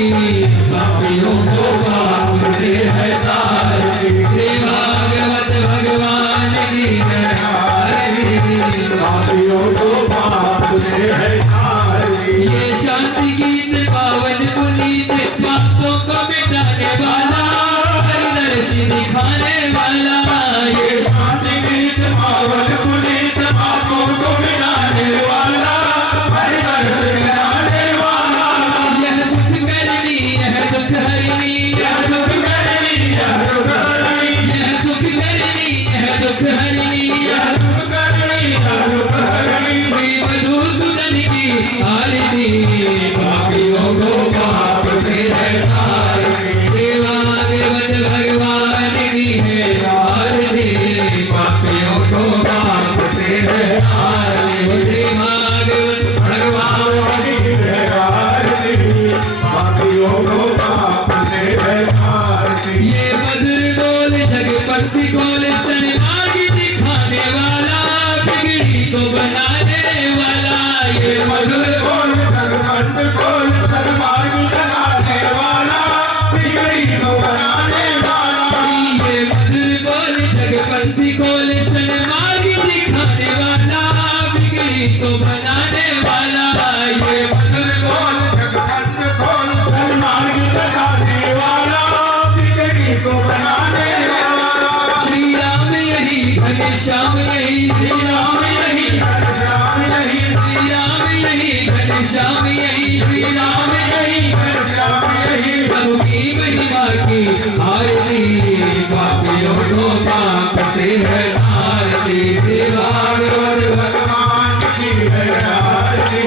पापियों को पाप से हटाती। श्री भागवत भगवान की जय आरती, पापियों को पाप से हटाती। ये शांति गीत पावन पुनीत, पापों को मिटाने वाला, हरिदर्शी दिखाने वाला। ये शांति गीत पावन पुनीत, पापों को मिटाने वाला, हरिदर्शी दिखाने वाला। यह सुख करनी, यह दुख हरनी, यह सुख करनी, यह दुख हरनी, यह सुख करनी, यह दुख हरनी, यह सुख करनी, यह दुख हरनी। श्री मधुसूदन की आरती, पापियों को पाप से हटाती। श्री भागवत भगवान की है आरती, पापियों को पाप से हटाती। श्री भागवत भगवान की है आरती, पापियों को पाप से हटाती। ये मधुर बोल जगपति खोल, सन्मार्ग दिखाने वाला, बिगड़ी को बनाने वाला। ये मधुर बोल जगपति खोल, सन्मार्ग दिखाने वाला, बिगड़ी को बनाने वाला। ये मधुर बोल जगपति खोल, सन्मार्ग दिखाने वाला, बिगड़ी को बनाने वाला। ये मधुर बोल जगपति खोल, सन्मार्ग दिखाने वाला, बिगड़ी को बनाने वाला। श्री राम यही, घनश्याम यही, श्री राम यही, घनश्याम यही, श्री राम यही, घनश्याम यही, श्री राम यही, घनश्याम यही। प्रभु की महिमा की आरती, पापियों को पाप से हटाती। श्री भागवत भगवान की है आरती,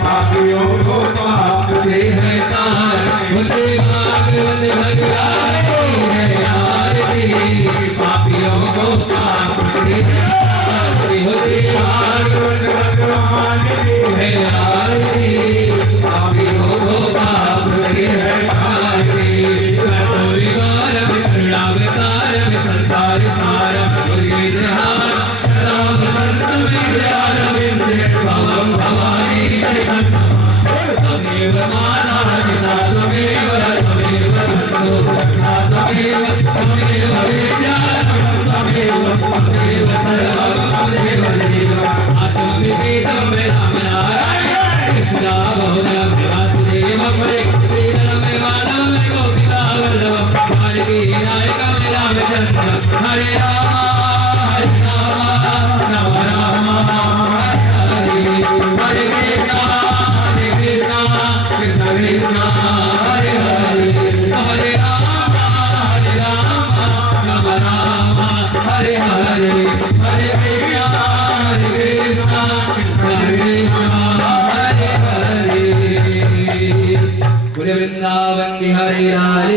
पापियों को पाप से हटाती। श्री भागवत भगवान की है आरती, पापियों को पाप से हटाती। श्री भागवत भगवान की है आरती, पापियों को पाप से हटाती। कर्पूर गौरव करुणावतारम, संसार सारम गुरुविद्यार, सदा वसंतम विद्यारविंदे, भवं भवानी शरणं त्वमेव माता पिता त्वमेव, त्वमेव बन्धो सखा त्वमेव, त्वमेव विद्यारविंदं त्वमेव, त्वमेव सर्वं त्वमेव देव। आशं विदेशं राम नारायण कृष्ण दामोदर वासुदेवं हरे, श्रीधरं माधवं गोपिका वल्लभं, जानकी नायकं रामचन्द्रं। हरे राम हरे राम, राम राम हरे हरे, हरे कृष्ण कृष्ण कृष्ण हरे हरे, हरे राम राम राम हरे हरे, हरे कृष्ण कृष्ण हरे हरे। बोले वृंदावन बिहारी लाल